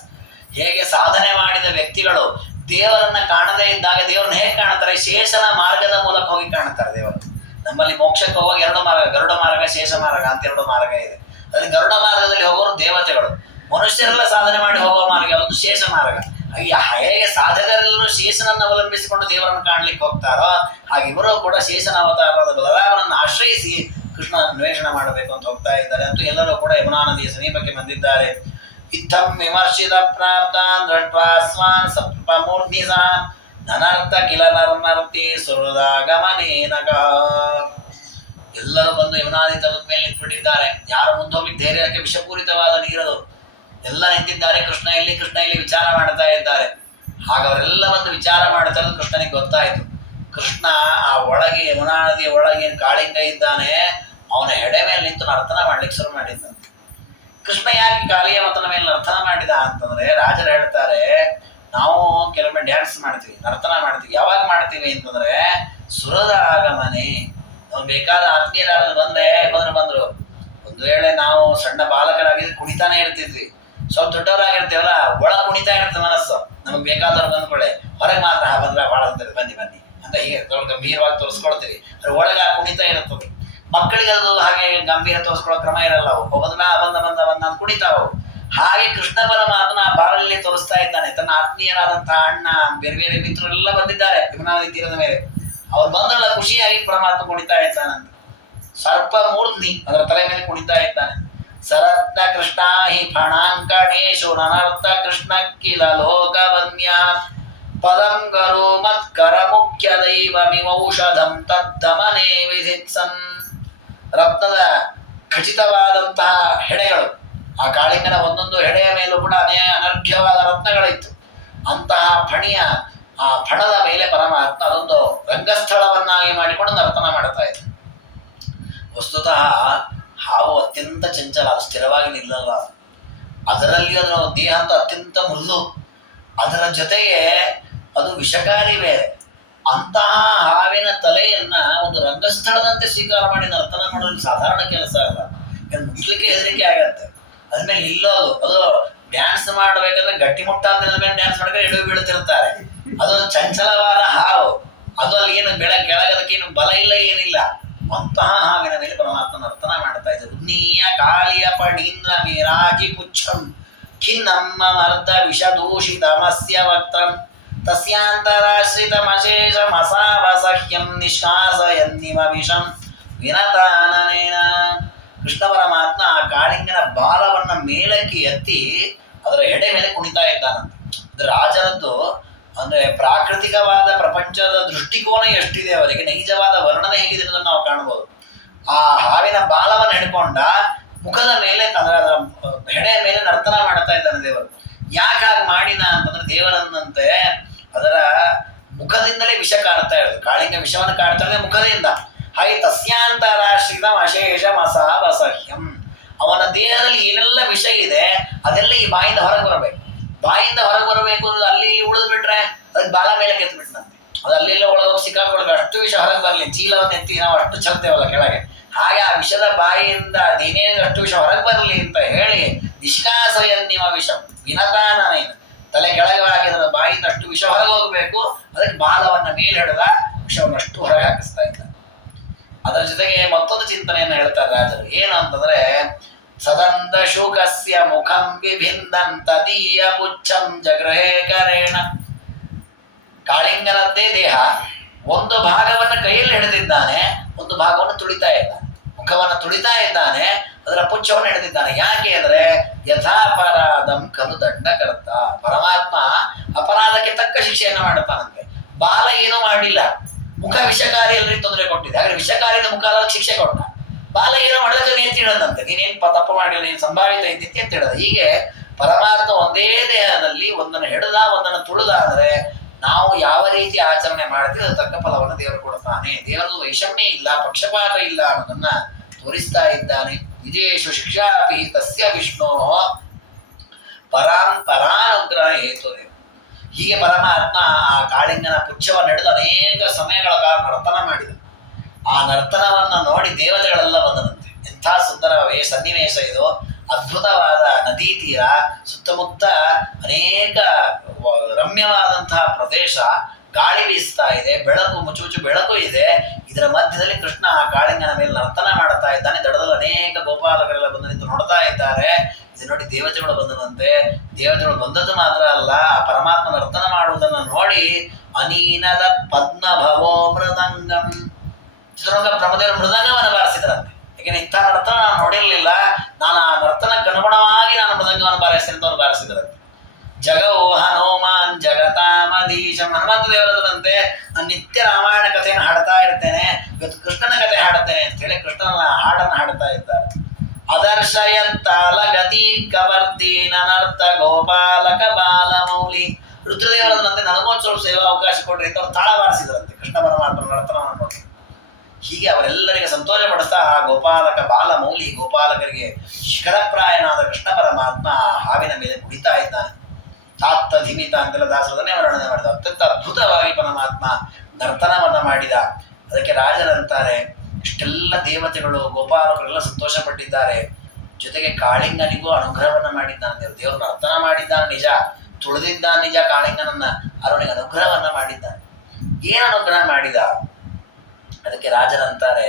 ಹೇಗೆ ಸಾಧನೆ ಮಾಡಿದ ವ್ಯಕ್ತಿಗಳು ದೇವರನ್ನ ಕಾಣದೇ ಇದ್ದಾಗ ದೇವರನ್ನ ಹೇಗೆ ಕಾಣ್ತಾರೆ, ಶೇಷನ ಮಾರ್ಗದ ಮೂಲಕ ಹೋಗಿ ಕಾಣ್ತಾರೆ ದೇವರು. ನಮ್ಮಲ್ಲಿ ಮೋಕ್ಷಕ್ಕೆ ಹೋಗುವಾಗ ಎರಡು ಮಾರ್ಗ, ಗರುಡ ಮಾರ್ಗ, ಶೇಷ ಮಾರ್ಗ ಅಂತ ಎರಡು ಮಾರ್ಗ ಇದೆ. ಅದ್ರಲ್ಲಿ ಗರುಡ ಮಾರ್ಗದಲ್ಲಿ ಹೋಗೋರು ದೇವತೆಗಳು, ಮನುಷ್ಯರೆಲ್ಲ ಸಾಧನೆ ಮಾಡಿ ಹೋಗುವ ಮಾರ್ಗ ಒಂದು ಶೇಷ ಮಾರ್ಗ. ಹೇಗೆ ಸಾಧಕರೆಲ್ಲರೂ ಶೇಷನನ್ನು ಅವಲಂಬಿಸಿಕೊಂಡು ದೇವರನ್ನು ಕಾಣ್ಲಿಕ್ಕೆ ಹೋಗ್ತಾರೋ, ಹಾಗೆ ಇವರು ಕೂಡ ಶೇಷನ ಅವತಾರವಾದ ಬಲರಾಮನನ್ನು ಆಶ್ರಯಿಸಿ ಕೃಷ್ಣ ಅನ್ವೇಷಣೆ ಮಾಡಬೇಕು ಅಂತ ಹೋಗ್ತಾ ಇದ್ದಾರೆ. ಅಂತೂ ಎಲ್ಲರೂ ಕೂಡ ಯಮುನಾ ನದಿಯ ಸಮೀಪಕ್ಕೆ ಬಂದಿದ್ದಾರೆ. ಇತ್ತಂ ವಿಮರ್ಶಿತ ಪ್ರಾಪ್ತಾನ್ ದೃಷ್ಟ್ವಾ ಸ್ವಾನ್ ಸಪ್ತಮೂರ್ಧಿ ಸಹ ನನರ್ಥ ಕಿಲ ನರ್ನರ್ತಿ ಸುಹೃದಾಗಮನೇನಗ. ಎಲ್ಲರೂ ಬಂದು ಯಮುನಾ ನದಿ ತಲದ ಮೇಲೆ ನಿಂತುಬಿಟ್ಟಿದ್ದಾರೆ. ಯಾರು ಮುಂದೆ ಹೋಗ್ಲಿಕ್ಕೆ ಧೈರ್ಯಕ್ಕೆ, ವಿಷಪೂರಿತವಾದ ನೀರದು. ಎಲ್ಲ ನಿಂತಿದ್ದಾರೆ, ಕೃಷ್ಣ ಇಲ್ಲಿ ವಿಚಾರ ಮಾಡ್ತಾ ಇದ್ದಾರೆ. ಆಗ ಅವರೆಲ್ಲ ಬಂದು ವಿಚಾರ ಮಾಡ್ತಾ ಇರೋದು ಕೃಷ್ಣನಿಗೆ ಗೊತ್ತಾಯಿತು. ಕೃಷ್ಣ ಆ ಒಳಗೆ ಯಮುನಾ ನದಿಯ ಒಳಗೆ ಕಾಳಿಂಗ ಇದ್ದಾನೆ, ಅವನ ಹೆಡೆ ಮೇಲೆ ನಿಂತು ನರ್ತನ ಮಾಡ್ಲಿಕ್ಕೆ ಶುರು ಮಾಡಿದ್ದಂತೆ. ಕೃಷ್ಣ ಯಾಕೆ ಕಾಳಿಯ ಮತನ ಮೇಲೆ ನರ್ತನ ಮಾಡಿದ ಅಂತಂದ್ರೆ ರಾಜರು ಹೇಳ್ತಾರೆ, ನಾವು ಕೆಲವೊಮ್ಮೆ ಡ್ಯಾನ್ಸ್ ಮಾಡ್ತೀವಿ, ನರ್ತನ ಮಾಡ್ತೀವಿ. ಯಾವಾಗ ಮಾಡ್ತೀವಿ ಅಂತಂದ್ರೆ ಸುರದ ಆಗಮನೆ, ನಾವು ಬೇಕಾದ ಆತ್ಮೀಯರಾದ ಬಂದ್ರು ಒಂದು ವೇಳೆ ನಾವು ಸಣ್ಣ ಬಾಲಕರಾಗಿದ್ರೆ ಕುಣಿತಾನೆ ಇರ್ತಿದ್ವಿ, ಸ್ವಲ್ಪ ದೊಡ್ಡವರಾಗಿರ್ತೀವಲ್ಲ ಒಳ ಕುಣಿತಾ ಇರ್ತದೆ ಮನಸ್ಸು. ನಮಗೆ ಬೇಕಾದವ್ರು ಬಂದ್ಕೊಳ್ಳೆ ಹೊರಗೆ ಮಾತ್ರ ಬಂದ್ರೆ ಭಾಳ ಅಂತದೆ, ಬನ್ನಿ ಅಂತ ಹೀಗೆ ಗಂಭೀರವಾಗಿ ತೋರಿಸ್ಕೊಳ್ತೀವಿ, ಅದ್ರ ಒಳಗ ಕುಣಿತಾ ಇರುತ್ತದೆ. ಮಕ್ಕಳಿಗೆ ಅದು ಹಾಗೆ ಗಂಭೀರ ತೋರಿಸ್ಕೊಳ್ಳೋ ಕ್ರಮ ಇರಲ್ಲ. ಅವು ಬಂದ ಅಂತ ಕುಣಿತಾವು. ಹಾಗೆ ಕೃಷ್ಣ ಪರಮಾತ್ಮನ ಆ ಬಾರಲ್ಲಿ ತೋರಿಸ್ತಾ ಇದ್ದಾನೆ. ತನ್ನ ಆತ್ಮೀಯರಾದಂತಹ ಅಣ್ಣ, ಬೇರೆ ಬೇರೆ ಮಿತ್ರರೆಲ್ಲ ಬಂದಿದ್ದಾರೆ ಯಮುನಾ ನದಿ ತೀರದ ಮೇಲೆ. ಅವ್ರು ಬಂದ್ರಲ್ಲ ಖುಷಿಯಾಗಿ ಪರಮಾತ್ಮ ಕುಣಿತಾ ಇದ್ದಾನಂತ. ಸರ್ಪ ಮೂರ್ಧ್ನಿ, ಅದರ ತಲೆ ಮೇಲೆ ಕುಣಿತಾ ಇದ್ದಾನೆ. ಸರತ್ನ ಕೃಷ್ಣ ಹಿ ಫಣಾಂಕಣೇಶು ನನರ್ಥ ಕೃಷ್ಣ ಕಿಲ ಲೋಕವನ್ಯ ಪದಂಗರು ಮತ್ಕರ ಮುಖ್ಯ ದೈವಮಿಮೌಷಧಂ ತದ್ದಮನೆ ವಿಧಿತ್ಸನ್. ರತ್ನದ ಖಚಿತವಾದಂತಹ ಹೆಡೆಗಳು, ಆ ಕಾಳಿಂಗನ ಒಂದೊಂದು ಹೆಡೆಯ ಮೇಲೂ ಕೂಡ ಅನರ್ಘ್ಯವಾದ ರತ್ನಗಳಿತ್ತು. ಅಂತಹ ಫಣಿಯ ಆ ಫಣದ ಮೇಲೆ ಪರಮಾತ್ಮ ಅದೊಂದು ರಂಗಸ್ಥಳವನ್ನಾಗಿ ಮಾಡಿಕೊಂಡು ನರ್ತನ ಮಾಡ್ತಾ ಇದ್ದ. ವಸ್ತುತಃ ಹಾವು ಅತ್ಯಂತ ಚಂಚಲ, ಅದು ಸ್ಥಿರವಾಗಿ ನಿಲ್ಲಲ್ಲ. ಅದರಲ್ಲಿ ಅದರ ದೇಹ ಅಂತ ಅತ್ಯಂತ ಮೃದು, ಅದರ ಜೊತೆಗೆ ಅದು ವಿಷಕಾರಿ ಬೇರೆ. ಅಂತಹ ಹಾವಿನ ತಲೆಯನ್ನ ಒಂದು ರಂಗಸ್ಥಳದಂತೆ ಸ್ವೀಕಾರ ಮಾಡಿ ನರ್ತನ ಮಾಡೋದು ಸಾಧಾರಣ ಕೆಲಸ ಅಲ್ಲ. ಮುಟ್ಲಿಕ್ಕೆ ಹೆದರಿಕೆ ಆಗತ್ತೆ. ಅದ್ಮೇಲೆ ನಿಲ್ಲೋದು, ಅದು ಡ್ಯಾನ್ಸ್ ಮಾಡಬೇಕಾದ್ರೆ ಗಟ್ಟಿಮುಟ್ಟಾದ ಮೇಲೆ ಡ್ಯಾನ್ಸ್ ಮಾಡಿದ್ರೆ ಎಡವಿ ಬೀಳುತ್ತಿರ್ತಾರೆ. ಅದೊಂದು ಚಂಚಲವಾದ ಹಾವು, ಅದು ಅಲ್ಲಿ ಏನು ಕೆಳಗದಕ್ಕೇನು ಬಲ ಇಲ್ಲ, ಏನಿಲ್ಲ. ಅಂತಹ ಹಾವಿನ ಮೇಲೆ ಪರಮಾತ್ಮ ನರ್ತನ ಮಾಡ್ತಾ ಇದ್ದ. ಉನ್ನೀಯ ಕಾಳಿಯ ಪಣೀಂದ್ರ ಮೇರಾಜಿ ಪುಚ್ಛಂ ಖಿನ್ನಮ್ಮ ಮರ್ದ ವಿಷದೂಷಿತಮಸ್ಯ ವಕ್ತ್ರಂ ತಸ್ಯಾಂತರಾಶ್ರಿತಮಶೇಷ ಮಸಾವಸಹ್ಯಂ ನಿಷ್ಕಾಸಯನ್ನಿವ ವಿಷಂ ವಿನತಾನನೇನ. ಕೃಷ್ಣ ಪರಮಾತ್ಮ ಆ ಕಾಳಿಂಗನ ಬಾಲವನ್ನ ಮೇಲಕ್ಕೆ ಎತ್ತಿ ಅದರ ಎಡೆ ಮೇಲೆ ಕುಣಿತಾ ಇದ್ದಾನಂತ. ಅದು ರಾಜರದ್ದು ಅಂದ್ರೆ ಪ್ರಾಕೃತಿಕವಾದ ಪ್ರಪಂಚದ ದೃಷ್ಟಿಕೋನ ಎಷ್ಟಿದೆ ಅವರಿಗೆ, ನೈಜವಾದ ವರ್ಣನೆ ಹೇಗಿದೆ ಅನ್ನೋದನ್ನು ನಾವು ಕಾಣಬಹುದು. ಆ ಹಾವಿನ ಬಾಲವನ್ನು ಹಿಡ್ಕೊಂಡ ಮುಖದ ಮೇಲೆ ಅದರ ಹೆಡೆಯ ಮೇಲೆ ನರ್ತನ ಮಾಡ್ತಾ ಇದ್ದಾನೆ ದೇವರು. ಯಾಕೆ ಹಾಗೆ ಮಾಡಿನ ಅಂತಂದ್ರೆ ದೇವರನ್ನಂತೆ ಅದರ ಮುಖದಿಂದಲೇ ವಿಷ ಕಾಡ್ತಾ ಇರೋದು. ಕಾಳಿಂಗ ವಿಷವನ್ನು ಕಾಡ್ತಾ ಇರೋದು ಮುಖದಿಂದ. ಹಾಗೆ ತಸ್ಯಾಂತರಾಶ್ರಿತ ಅಶೇಷ ಮಸಾವಸಹ್ಯಂ, ಅವನ ದೇಹದಲ್ಲಿ ಏನೆಲ್ಲ ವಿಷ ಇದೆ ಅದೆಲ್ಲ ಈ ಬಾಯಿಂದ ಹೊರಗೆ ಬರಬೇಕು. ಬಾಯಿಂದ ಹೊರಗೆ ಬರಬೇಕು ಅನ್ನೋದು ಅಲ್ಲಿ ಉಳಿದು ಬಿಟ್ರೆ ಅದಕ್ಕೆ ಬಾಲ ಮೇಲೆ ಕೆತ್ತು ಬಿಟ್ಟಂತೆ. ಅದು ಅಲ್ಲೆಲ್ಲ ಒಳಗೆ ಸಿಕ್ಕಾಕೊಳ್ಬೇಕು, ಅಷ್ಟು ವಿಷ ಹೊರಗೆ ಬರಲಿ. ಚೀಲವನ್ನು ಎತ್ತಿ ನಾವು ಅಷ್ಟು ಚಲ್ತೇವಲ್ಲ ಕೆಳಗೆ, ಹಾಗೆ ಆ ವಿಷದ ಬಾಯಿಯಿಂದ ಅದೇನೇನು ಅಷ್ಟು ವಿಷ ಹೊರಗೆ ಬರಲಿ ಅಂತ ಹೇಳಿ ನಿಷ್ಕಾಸಯನ್ನಿವ ವಿಷ ವಿನತಾನೇನ, ತಲೆ ಕೆಳಗೆ ಹಾಕಿದ ಬಾಯಿಂದ ಅಷ್ಟು ವಿಷ ಹೊರಗೆ ಹೋಗಬೇಕು. ಅದಕ್ಕೆ ಬಾಲವನ್ನ ಮೇಲೆ ಹಿಡಿದ ವಿಷವನ್ನು ಅಷ್ಟು ಹೊರಗೆ ಹಾಕಿಸ್ತಾ ಇದ್ದ. ಅದರ ಜೊತೆಗೆ ಮತ್ತೊಂದು ಚಿಂತನೆಯನ್ನು ಹೇಳ್ತಾರೆ ರಾಜರು. ಏನು ಅಂತಂದ್ರೆ ಸದಂತ ಶುಕಸ್ಯ ಮುಖಂ ವಿಭಿನ್ನಂ ತದೀಯ ಪುಚ್ಛಂ ಜಗೃಹೇ ಕರೇಣ. ಕಾಳಿಂಗನದ್ದೇ ದೇಹ, ಒಂದು ಭಾಗವನ್ನು ಕೈಯಲ್ಲಿ ಹಿಡಿದಿದ್ದಾನೆ, ಒಂದು ಭಾಗವನ್ನು ತುಳಿತಾ ಇದ್ದಾನೆ, ಮುಖವನ್ನು ತುಳಿತಾ ಇದ್ದಾನೆ, ಅದರ ಪುಚ್ಛವನ್ನು ಹಿಡಿದಿದ್ದಾನೆ. ಯಾಕೆ ಅಂದ್ರೆ ಯಥಾಪರಾಧಂ ಖಲು ದಂಡಕರ್ತ, ಪರಮಾತ್ಮ ಅಪರಾಧಕ್ಕೆ ತಕ್ಕ ಶಿಕ್ಷೆಯನ್ನು ಮಾಡುತ್ತಾನಂತೆ. ಬಾಲ ಏನೂ ಮಾಡಿಲ್ಲ, ಮುಖ ವಿಷಕಾರಿ ಎಲ್ಲರಿಗೂ ತೊಂದರೆ ಕೊಟ್ಟಿದೆ, ಹಾಗೆ ವಿಷಕಾರಿನ ಮುಖ ಶಿಕ್ಷೆ ಕೊಟ್ಟ. ಬಾಲ ಏನೋ ಮಾಡಿದ್ರೆ ನೀನ್ ತಿಳದಂತೆ, ನೀನೇನ್ ತಪ್ಪು ಮಾಡಿಲ್ಲ, ನೀನು ಸಂಭಾವಿತ ಇದ್ದಿತ್ತೆ ಅಂತ ಹೇಳಿದ. ಹೀಗೆ ಪರಮಾತ್ಮ ಒಂದೇ ದೇಹದಲ್ಲಿ ಒಂದನ್ನು ಹಿಡಿದ ಒಂದನ್ನು ತುಳಿದ ಅಂದ್ರೆ ನಾವು ಯಾವ ರೀತಿ ಆಚರಣೆ ಮಾಡ್ತೀವಿ ಅದು ತಕ್ಕ ಫಲವನ್ನು ದೇವರು ಕೊಡ್ತಾನೆ. ದೇವರದು ವೈಷಮ್ಯ ಇಲ್ಲ, ಪಕ್ಷಪಾತ ಇಲ್ಲ ಅನ್ನೋದನ್ನ ತೋರಿಸ್ತಾ ಇದ್ದಾನೆ. ವಿಜೇಶು ಶಿಕ್ಷಾಪಿ ತಸ್ಯ ವಿಷ್ಣು ಪರಾನುಗ್ರಹ ಹೇತು. ಹೀಗೆ ಪರಮಾತ್ಮ ಆ ಕಾಳಿಂಗನ ಪುಚ್ಛವನ್ನು ಹಿಡಿದು ಅನೇಕ ಸಮಯಗಳ ಕಾಲ ನರ್ತನ ಮಾಡಿದ. ಆ ನರ್ತನವನ್ನ ನೋಡಿ ದೇವತೆಗಳೆಲ್ಲ ಬಂದನಂತೆ. ಎಂಥ ಸುಂದರ ಸನ್ನಿವೇಶ ಇದು, ಅದ್ಭುತವಾದ ನದಿ ತೀರ, ಸುತ್ತಮುತ್ತ ಅನೇಕ ರಮ್ಯವಾದಂತಹ ಪ್ರದೇಶ, ಗಾಳಿ ಬೀಸ್ತಾ ಇದೆ, ಬೆಳಕು ಮುಚ್ಚುಮುಚ್ಚು ಬೆಳಕು ಇದೆ. ಇದರ ಮಧ್ಯದಲ್ಲಿ ಕೃಷ್ಣ ಆ ಕಾಳಿಂಗನ ಮೇಲೆ ನರ್ತನ ಮಾಡ್ತಾ ಇದ್ದಾನೆ. ದಡದಲ್ಲಿ ಅನೇಕ ಗೋಪಾಲಕರೆಲ್ಲ ಬಂದು ನಿಂತು ನೋಡ್ತಾ ಇದ್ದಾರೆ. ಇದು ನೋಡಿ ದೇವತೆಗಳು ಬಂದದಂತೆ. ದೇವತೆಗಳು ಬಂದದ್ದು ಮಾತ್ರ ಅಲ್ಲ, ಆ ಪರಮಾತ್ಮ ನರ್ತನ ಮಾಡುವುದನ್ನು ನೋಡಿ ಅನೀನದ ಪದ್ಮಭವೋ ಮೃದಂಗಂ, ಚಿತ್ರರಂಗ ಬ್ರಹ್ಮದೇವರು ಮೃದಂಗವನ್ನು ಬಾರಿಸಿದ್ರಂತೆ. ಯಾಕೆಂದ್ರೆ ಇಂಥ ನರ್ತನ ನಾನು ನೋಡಿರ್ಲಿಲ್ಲ, ನಾನು ಆ ನರ್ತನಕ್ಕೆ ಅನುಗುಣವಾಗಿ ನಾನು ಮೃದಂಗವನ್ನು ಬಾರಿಸ್ತೇನೆ ಅಂತ ಅವ್ರು ಬಾರಿಸಿದ್ರಂತೆ. ಜಗೋ ಹನುಮಾನ್ ಜಗತಾಮಧೀಶಂ, ಹನುಮಂತ ದೇವರದಂತೆ ನಾನು ನಿತ್ಯ ರಾಮಾಯಣ ಕಥೆಯನ್ನು ಹಾಡ್ತಾ ಇರ್ತೇನೆ, ಇವತ್ತು ಕೃಷ್ಣನ ಕಥೆ ಹಾಡುತ್ತೇನೆ ಅಂತ ಹೇಳಿ ಕೃಷ್ಣನ ಹಾಡನ್ನು ಹಾಡ್ತಾ ಇದ್ದಾರೆ. ಅದರ್ಶಯಂತಾಲ ಗತಿ ಕವರ್ತಿ ನನರ್ಥ ಗೋಪಾಲಕ ಬಾಲಮೌಲಿ. ರುದ್ರದೇವರದಂತೆ ನನಗೊಂದು ಸ್ವಲ್ಪ ಸೇವಾ ಅವಕಾಶ ಕೊಡ್ರಿ ಅಂತ ಅವ್ರು ತಾಳ ಬಾರಿಸಿದ್ರಂತೆ ಕೃಷ್ಣ ಪರಮಾತ್ಮ ನರ್ತನವನ್ನು ನೋಡಿ. ಹೀಗೆ ಅವರೆಲ್ಲರಿಗೆ ಸಂತೋಷ ಪಡಿಸ್ತಾ ಆ ಗೋಪಾಲಕ ಬಾಲಮೌಲಿ ಗೋಪಾಲಕರಿಗೆ ಶಿಖರಪ್ರಾಯನಾದ ಕೃಷ್ಣ ಪರಮಾತ್ಮ ಆ ಹಾವಿನ ಮೇಲೆ ಕುಡಿತಾ ಇದ್ದಾನೆ. ತಾತ್ತ ಧಿಮಿತ ಅಂತೆಲ್ಲ ದಾಸರದನ್ನೇ ವರ್ಣನೆ ಮಾಡಿದ. ಅತ್ಯಂತ ಅದ್ಭುತವಾಗಿ ಪರಮಾತ್ಮ ನರ್ತನವನ್ನ ಮಾಡಿದ. ಅದಕ್ಕೆ ರಾಜರಂತಾರೆ, ಇಷ್ಟೆಲ್ಲ ದೇವತೆಗಳು ಗೋಪಾಲಕರೆಲ್ಲ ಸಂತೋಷ ಪಟ್ಟಿದ್ದಾರೆ, ಜೊತೆಗೆ ಕಾಳಿಂಗನಿಗೂ ಅನುಗ್ರಹವನ್ನ ಮಾಡಿದ್ದಾನೆ ದೇವರು. ದೇವರು ನರ್ತನ ಮಾಡಿದ್ದಾನೆ ನಿಜ, ತುಳಿದಿದ್ದಾನೆ ನಿಜ ಕಾಳಿಂಗನನ್ನ, ಅವನಿಗೆ ಅನುಗ್ರಹವನ್ನ ಮಾಡಿದ್ದಾನೆ. ಏನು ಅನುಗ್ರಹ ಮಾಡಿದ? ಅದಕ್ಕೆ ರಾಜರಂತಾರೆ,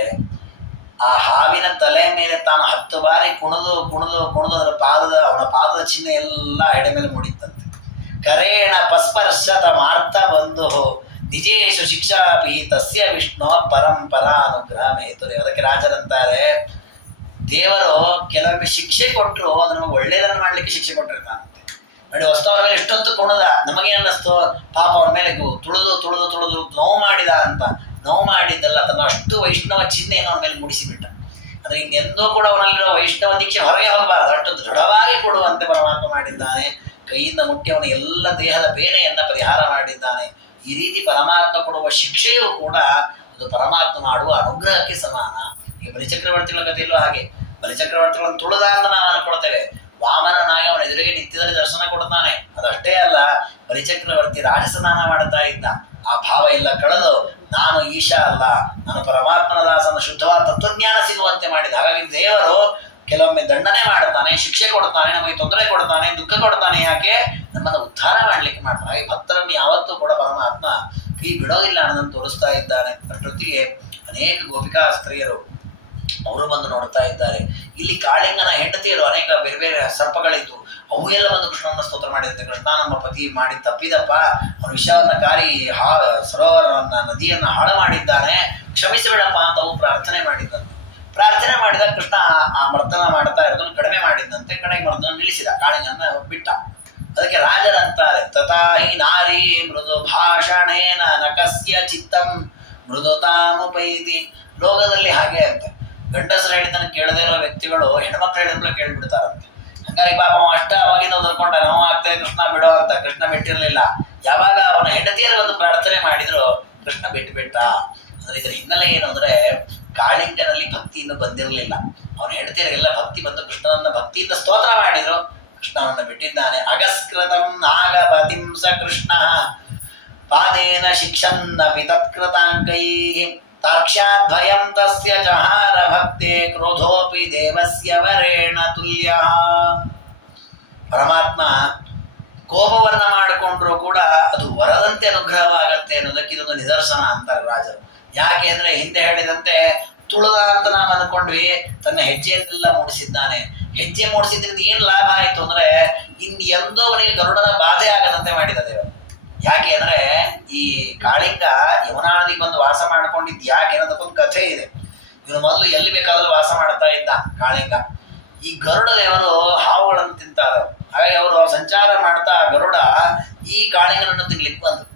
ಆ ಹಾವಿನ ತಲೆ ಮೇಲೆ ತಾನು 10 ಬಾರಿ ಕುಣಿದು ಕುಣಿದು ಕುಣಿದು ಅವನ ಪಾದದ ಚಿಹ್ನೆ ಎಲ್ಲ ಎಡೆ ಮೇಲೆ ಮೂಡಿತ್ತಂತೆ. ಕರೇಣ ಪಸ್ಪರ್ಶತ ಮಾರ್ಥ ಬಂಧು ನಿಜೇಶು ಶಿಕ್ಷಾಪಿ ತಸ್ಯ ವಿಷ್ಣು ಪರಂಪರಾ ಅನುಗ್ರಹ ಮೇತುರೆ. ಅದಕ್ಕೆ ರಾಜರಂತಾರೆ, ದೇವರು ಕೆಲವೊಮ್ಮೆ ಶಿಕ್ಷೆ ಕೊಟ್ಟರು ಅದು ನಮಗೆ ಒಳ್ಳೇದನ್ನು ಮಾಡ್ಲಿಕ್ಕೆ ಶಿಕ್ಷೆ ಕೊಟ್ಟಿರ್ತಾನಂತೆ. ನೋಡಿ, ಹೊಸ್ತವ್ರ ಮೇಲೆ ಎಷ್ಟೊತ್ತು ಕುಣದ, ನಮಗೇನು ಅನ್ನಿಸ್ತು, ಪಾಪ ಅವ್ರ ಮೇಲೆ ತುಳಿದು ತುಳಿದು ತುಳಿದು ನೋವು ಮಾಡಿದ ಅಂತ. ನೋವು ಮಾಡಿದ್ದಲ್ಲ, ತನ್ನ ಅಷ್ಟು ವೈಷ್ಣವ ಚಿಹ್ನೆಯನ್ನು ಅವನ ಮೇಲೆ ಮೂಡಿಸಿಬಿಟ್ಟ. ಅಂದ್ರೆ ಇನ್ನೆಂದೂ ಕೂಡ ಅವನಲ್ಲಿರೋ ವೈಷ್ಣವ ದೀಕ್ಷೆ ಹೊರಗೆ ಹೋಗಬಾರದು, ಅಷ್ಟು ದೃಢವಾಗಿ ಕೊಡುವಂತೆ ಪರಮಾತ್ಮ ಮಾಡಿದ್ದಾನೆ. ಕೈಯಿಂದ ಮುಟ್ಟಿ ಅವನ ಎಲ್ಲ ದೇಹದ ಬೇನೆಯನ್ನ ಪರಿಹಾರ ಮಾಡಿದ್ದಾನೆ. ಈ ರೀತಿ ಪರಮಾತ್ಮ ಕೊಡುವ ಶಿಕ್ಷೆಯೂ ಕೂಡ ಅದು ಪರಮಾತ್ಮ ಮಾಡುವ ಅನುಗ್ರಹಕ್ಕೆ ಸಮಾನ. ಈ ಬಲಿಚಕ್ರವರ್ತಿಗಳ ಕಥೆಯಲ್ಲೂ ಹಾಗೆ, ಬಲಿಚಕ್ರವರ್ತಿಗಳನ್ನು ತುಳಿದ ಅಂತ ನಾವು ಅನ್ಕೊಳ್ತೇವೆ. ವಾಮನನಾಗಿ ಅವನ ಎದುರಿಗೆ ನಿತ್ಯದಲ್ಲಿ ದರ್ಶನ ಕೊಡ್ತಾನೆ. ಅದಷ್ಟೇ ಅಲ್ಲ, ಬಲಿಚಕ್ರವರ್ತಿ ರಾಜಸ್ನಾನ ಮಾಡುತ್ತಾ ಇದ್ದ. ಆ ಭಾವ ಎಲ್ಲ ಕಳೆದು ನಾನು ಈಶಾ ಅಲ್ಲ, ನಾನು ಪರಮಾತ್ಮನ ದಾಸನ ಶುದ್ಧವಾದ ತತ್ವಜ್ಞಾನ ಸಿಗುವಂತೆ ಮಾಡಿದ. ಹಾಗಾಗಿ ದೇವರು ಕೆಲವೊಮ್ಮೆ ದಂಡನೆ ಮಾಡ್ತಾನೆ, ಶಿಕ್ಷೆ ಕೊಡ್ತಾನೆ, ನಮಗೆ ತೊಂದರೆ ಕೊಡ್ತಾನೆ, ದುಃಖ ಕೊಡ್ತಾನೆ. ಯಾಕೆ? ನಮ್ಮನ್ನು ಉದ್ಧಾರ ಮಾಡ್ಲಿಕ್ಕೆ ಮಾಡ್ತಾನೆ. ಹಾಗೆ ಭಕ್ತರನ್ನು ಯಾವತ್ತೂ ಕೂಡ ಪರಮಾತ್ಮ ಕೈ ಬಿಡೋದಿಲ್ಲ ಅನ್ನೋದನ್ನು ತೋರಿಸ್ತಾ ಇದ್ದಾನೆ. ಅಷ್ಟೊತ್ತಿಗೆ ಅನೇಕ ಗೋಪಿಕಾ ಸ್ತ್ರೀಯರು ಅವರು ಬಂದು ನೋಡ್ತಾ ಇದ್ದಾರೆ. ಇಲ್ಲಿ ಕಾಳಿಂಗನ ಹೆಂಡತಿಯರು ಅನೇಕ ಬೇರೆ ಬೇರೆ ಸರ್ಪಗಳಿತ್ತು, ಅವು ಎಲ್ಲ ಬಂದು ಕೃಷ್ಣನ ಸ್ತೋತ್ರ ಮಾಡಿದಂತೆ. ಕೃಷ್ಣ, ನಮ್ಮ ಪತಿ ಮಾಡಿ ತಪ್ಪಿದಪ್ಪ, ಅವನ ವಿಷಯವನ್ನ ಕಾರಿ ಸರೋವರವನ್ನ ನದಿಯನ್ನ ಹಾಳು ಮಾಡಿದ್ದಾನೆ, ಕ್ಷಮಿಸಿಬಿಡಪ್ಪ ಅಂತ ಅವು ಪ್ರಾರ್ಥನೆ ಮಾಡಿದ್ದಂತೆ. ಪ್ರಾರ್ಥನೆ ಮಾಡಿದಾಗ ಕೃಷ್ಣ ಆ ಮರ್ದನ ಮಾಡ್ತಾ ಇರೋದನ್ನು ಕಡಿಮೆ ಮಾಡಿದ್ದಂತೆ. ಕಡೆಗೆ ಮರ್ದನ ನಿಲ್ಲಿಸಿದ, ಕಾಳಿಂಗನ್ನ ಬಿಟ್ಟ. ಅದಕ್ಕೆ ರಾಜರಂತಾರೆ, ತಥಾಹಿ ನಾರಿ ಮೃದು ಭಾಷಣೇನ ನಕಸ್ಯ ಚಿತ್ತಂ ಮೃದುತಾಮುಪೈತಿ. ಲೋಕದಲ್ಲಿ ಹಾಗೆ ಅಂತ, ಗಂಡಸರು ಹೇಳಿದ್ದನ್ನು ಕೇಳದೇ ಇರೋ ವ್ಯಕ್ತಿಗಳು ಹೆಣ್ಮಕ್ಳು ಹೇಳಿದ್ಮೇಲೆ ಕೇಳ್ಬಿಡ್ತಾರಂತೆ. ಹಂಗಾಗಿ ಪಾಪ ಅಷ್ಟ ಅವಾಗಿಂದ ಓದ್ಕೊಂಡ ನಾವು ಆಗ್ತೇವೆ ಕೃಷ್ಣ ಬಿಡೋ ಅಂತ. ಕೃಷ್ಣ ಬಿಟ್ಟಿರ್ಲಿಲ್ಲ. ಯಾವಾಗ ಅವನ ಹೆಂಡತಿಯರು ಒಂದು ಪ್ರಾರ್ಥನೆ ಮಾಡಿದ್ರು ಕೃಷ್ಣ ಬಿಟ್ಟ. ಅಂದ್ರೆ ಇದರ ಹಿನ್ನೆಲೆ ಏನು ಅಂದ್ರೆ, ಕಾಳಿಂಗನಲ್ಲಿ ಭಕ್ತಿ ಇನ್ನೂ ಬಂದಿರಲಿಲ್ಲ. ಅವನ ಹೆಂಡತಿಯರಿಗೆಲ್ಲ ಭಕ್ತಿ ಬಂದು ಕೃಷ್ಣನನ್ನ ಭಕ್ತಿಯಿಂದ ಸ್ತೋತ್ರ ಮಾಡಿದ್ರು, ಕೃಷ್ಣನನ್ನ ಬಿಟ್ಟಿದ್ದಾನೆ. ಅಗಸ್ಕೃತಂ ನಾಗಪತಿಂಸ ಕೃಷ್ಣ ಪಾದೇನ ಶಿಕ್ಷನ್ನಪಿ ತತ್ಕೃತಾಂಕೈ ಸಾಕ್ಷಾದ್ಭಯಂ ತಸ್ಯ ಜಹಾರ ಭಕ್ತೆ ಕ್ರೋಧೋಪಿ ದೇವಸ್ಯ ವರೇಣ ತುಲ್ಯ. ಪರಮಾತ್ಮ ಕೋಪವನ್ನ ಮಾಡಿಕೊಂಡ್ರು ಕೂಡ ಅದು ವರದಂತೆ ಅನುಗ್ರಹವಾಗತ್ತೆ ಅನ್ನೋದಕ್ಕೆ ಇದೊಂದು ನಿದರ್ಶನ ಅಂತಾರೆ ರಾಜರು. ಯಾಕೆ ಅಂದ್ರೆ, ಹಿಂದೆ ಹೇಳಿದಂತೆ ತುಳಿದ ಅಂತ ನಾವು ಅನ್ಕೊಂಡ್ವಿ, ತನ್ನ ಹೆಜ್ಜೆಯನ್ನೆಲ್ಲ ಮೂಡಿಸಿದ್ದಾನೆ. ಹೆಜ್ಜೆ ಮೂಡಿಸಿದ್ರಿಂದ ಏನ್ ಲಾಭ ಆಯ್ತು ಅಂದ್ರೆ, ಎಂದೋ ಅವನಿಗೆ ಗರುಡನ ಬಾಧೆ ಆಗದಂತೆ ಮಾಡಿದ ದೇವರು. ಯಾಕೆ ಅಂದ್ರೆ, ಈ ಕಾಳಿಂಗ ಯಮುನಾ ನದಿಗೆ ಬಂದು ವಾಸ ಮಾಡ್ಕೊಂಡಿದ್ದು ಯಾಕೆ ಅನ್ನೋದಕ್ಕೊಂದು ಕಥೆ ಇದೆ. ಇವನು ಮೊದಲು ಎಲ್ಲಿ ಬೇಕಾದ್ರೂ ವಾಸ ಮಾಡ್ತಾ ಇದ್ದ ಕಾಳಿಂಗ. ಈ ಗರುಡ ದೇವರು ಹಾವುಗಳನ್ನು ತಿಂತಾರ. ಹಾಗೆ ಅವರು ಸಂಚಾರ ಮಾಡ್ತಾ ಗರುಡ ಈ ಕಾಳಿಂಗನನ್ನು ತಿನ್ಲಿಕ್ಕೆ ಬಂದ್ರು.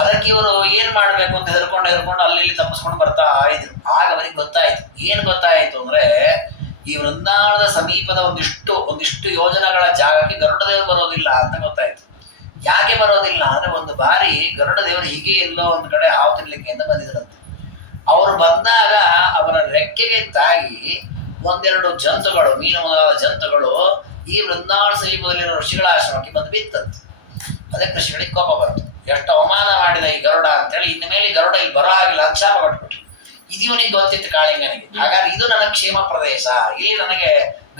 ಅದಕ್ಕೆ ಇವರು ಏನ್ ಮಾಡ್ಬೇಕು ಅಂತ ಹೆದರ್ಕೊಂಡು ಅಲ್ಲಿ ತಪ್ಪಿಸ್ಕೊಂಡು ಬರ್ತಾ ಇದ್ರು. ಆಗ ಅವರಿಗೆ ಗೊತ್ತಾಯ್ತು. ಏನ್ ಗೊತ್ತಾಯ್ತು ಅಂದ್ರೆ, ಈ ವೃಂದಾವನದ ಸಮೀಪದ ಒಂದಿಷ್ಟು ಯೋಜನೆಗಳ ಜಾಗಕ್ಕೆ ಗರುಡ ದೇವರು ಬರೋದಿಲ್ಲ ಅಂತ ಗೊತ್ತಾಯ್ತು. ಯಾಕೆ ಬರೋದಿಲ್ಲ ಅಂದ್ರೆ, ಒಂದು ಬಾರಿ ಗರುಡ ದೇವರು ಹೀಗೆ ಎಲ್ಲೋ ಒಂದು ಕಡೆ ಹಾವು ತಿನ್ಲಿಕ್ಕೆ ಅಂತ ಬಂದಿದ್ರಂತೆ. ಅವರು ಬಂದಾಗ ಅವರ ರೆಕ್ಕೆಗೆ ತಾಗಿ ಒಂದೆರಡು ಜಂತುಗಳು, ಮೀನು ಮೊದಲಾದ ಜಂತುಗಳು ಈ ವೃಂದಾವನ ಸಮೀಪದಲ್ಲಿರೋ ಋಷಿಗಳ ಆಶ್ರಮಕ್ಕೆ ಬಂದು ಬಿತ್ತಂತೆ. ಅದಕ್ಕೆ ಋಷಿಗಳಿಗೆ ಕೋಪ ಬಂತು. ಎಷ್ಟು ಅವಮಾನ ಮಾಡಿದ ಈ ಗರುಡ ಅಂತೇಳಿ, ಇನ್ನು ಮೇಲೆ ಗರುಡ ಇಲ್ಲಿ ಬರೋ ಹಾಗಿಲ್ಲ ಅಂತ ಶಾಪ ಪಟ್ಬಿಟ್ರು. ಇದು ಇವನಿಗೆ ಗೊತ್ತಿತ್ತು ಕಾಳಿಂಗನಿಗೆ. ಹಾಗಾದ್ರೆ ಇದು ನನಗೆ ಕ್ಷೇಮ ಪ್ರದೇಶ, ಇಲ್ಲಿ ನನಗೆ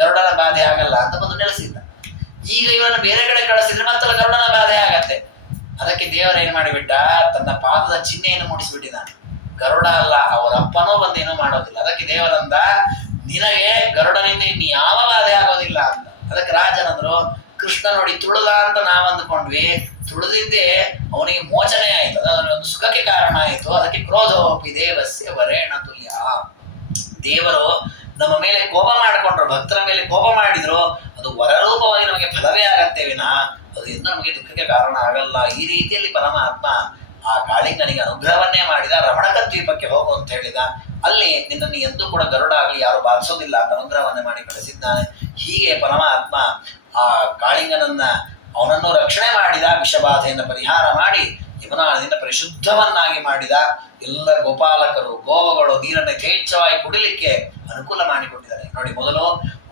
ಗರುಡನ ಬಾಧೆ ಆಗಲ್ಲ ಅಂತ ಬಂದು ನೆಲೆಸಿದ್ದ. ಈಗ ಇವರನ್ನು ಬೇರೆ ಕಡೆ ಕಳಿಸಿದ್ರೆ ಮತ್ತೆ ಗರುಡನ ಬಾಧೆ ಆಗತ್ತೆ. ಅದಕ್ಕೆ ದೇವರು ಏನ್ ಮಾಡಿಬಿಟ್ಟ, ತನ್ನ ಪಾದದ ಚಿಹ್ನೆಯನ್ನು ಮೂಡಿಸಿಬಿಟ್ಟಿದ್ದಾನೆ. ಗರುಡ ಅಲ್ಲ, ಅವರಪ್ಪನೂ ಬಂದೇನೂ ಮಾಡೋದಿಲ್ಲ. ಅದಕ್ಕೆ ದೇವರಂದ, ನಿನಗೆ ಗರುಡನಿಂದ ಇನ್ನು ಯಾವ ಬಾಧೆ ಆಗೋದಿಲ್ಲ ಅಂತ. ಅದಕ್ಕೆ ರಾಜನಂದ್ರು, ಕೃಷ್ಣ ನೋಡಿ ತುಳಿದ ಅಂತ ನಾವು ಅಂದ್ಕೊಂಡ್ವಿ, ತುಳಿದಿದ್ದೇ ಅವನಿಗೆ ಮೋಚನೆ ಆಯ್ತು, ಅದೊಂದು ಸುಖಕ್ಕೆ ಕಾರಣ ಆಯಿತು. ಅದಕ್ಕೆ ಕ್ರೋಧೋಪಿ ದೇವಸ್ಯ ವರೇಣ ತುಲ್ಯ. ದೇವರು ನಮ್ಮ ಮೇಲೆ ಕೋಪ ಮಾಡಿಕೊಂಡ್ರು, ಭಕ್ತರ ಮೇಲೆ ಕೋಪ ಮಾಡಿದ್ರು, ಅದು ವರರೂಪವಾಗಿ ನಮಗೆ ಫಲವೇ ಆಗತ್ತೆ ವಿನಃ ಅದು ಎಂದು ನಮಗೆ ದುಃಖಕ್ಕೆ ಕಾರಣ ಆಗಲ್ಲ. ಈ ರೀತಿಯಲ್ಲಿ ಪರಮಾತ್ಮ ಆ ಕಾಳಿಂಗನಿಗೆ ಅನುಗ್ರಹವನ್ನೇ ಮಾಡಿದ. ರಮಣಕ ದ್ವೀಪಕ್ಕೆ ಹೋಗು ಅಂತ ಹೇಳಿದ. ಅಲ್ಲಿ ನಿನ್ನನ್ನು ಎಂದೂ ಕೂಡ ಗರುಡ ಆಗಲಿ ಯಾರು ಬಾಧಿಸೋದಿಲ್ಲ ಅಂತ ಅನುಗ್ರಹವನ್ನೇ ಮಾಡಿ ಕಳಿಸಿದ್ದಾನೆ. ಹೀಗೆ ಪರಮಾತ್ಮ ಆ ಕಾಳಿಂಗನನ್ನ ಅವನನ್ನು ರಕ್ಷಣೆ ಮಾಡಿದ, ವಿಷಬಾಧೆಯನ್ನು ಪರಿಹಾರ ಮಾಡಿ ಯಮುನಾದಿಂದ ಪರಿಶುದ್ಧವನ್ನಾಗಿ ಮಾಡಿದ. ಎಲ್ಲ ಗೋಪಾಲಕರು ಗೋವುಗಳು ನೀರನ್ನು ಯಥೇಚ್ಛವಾಗಿ ಕುಡಿಲಿಕ್ಕೆ ಅನುಕೂಲ ಮಾಡಿಕೊಟ್ಟಿದ್ದಾರೆ. ನೋಡಿ, ಮೊದಲು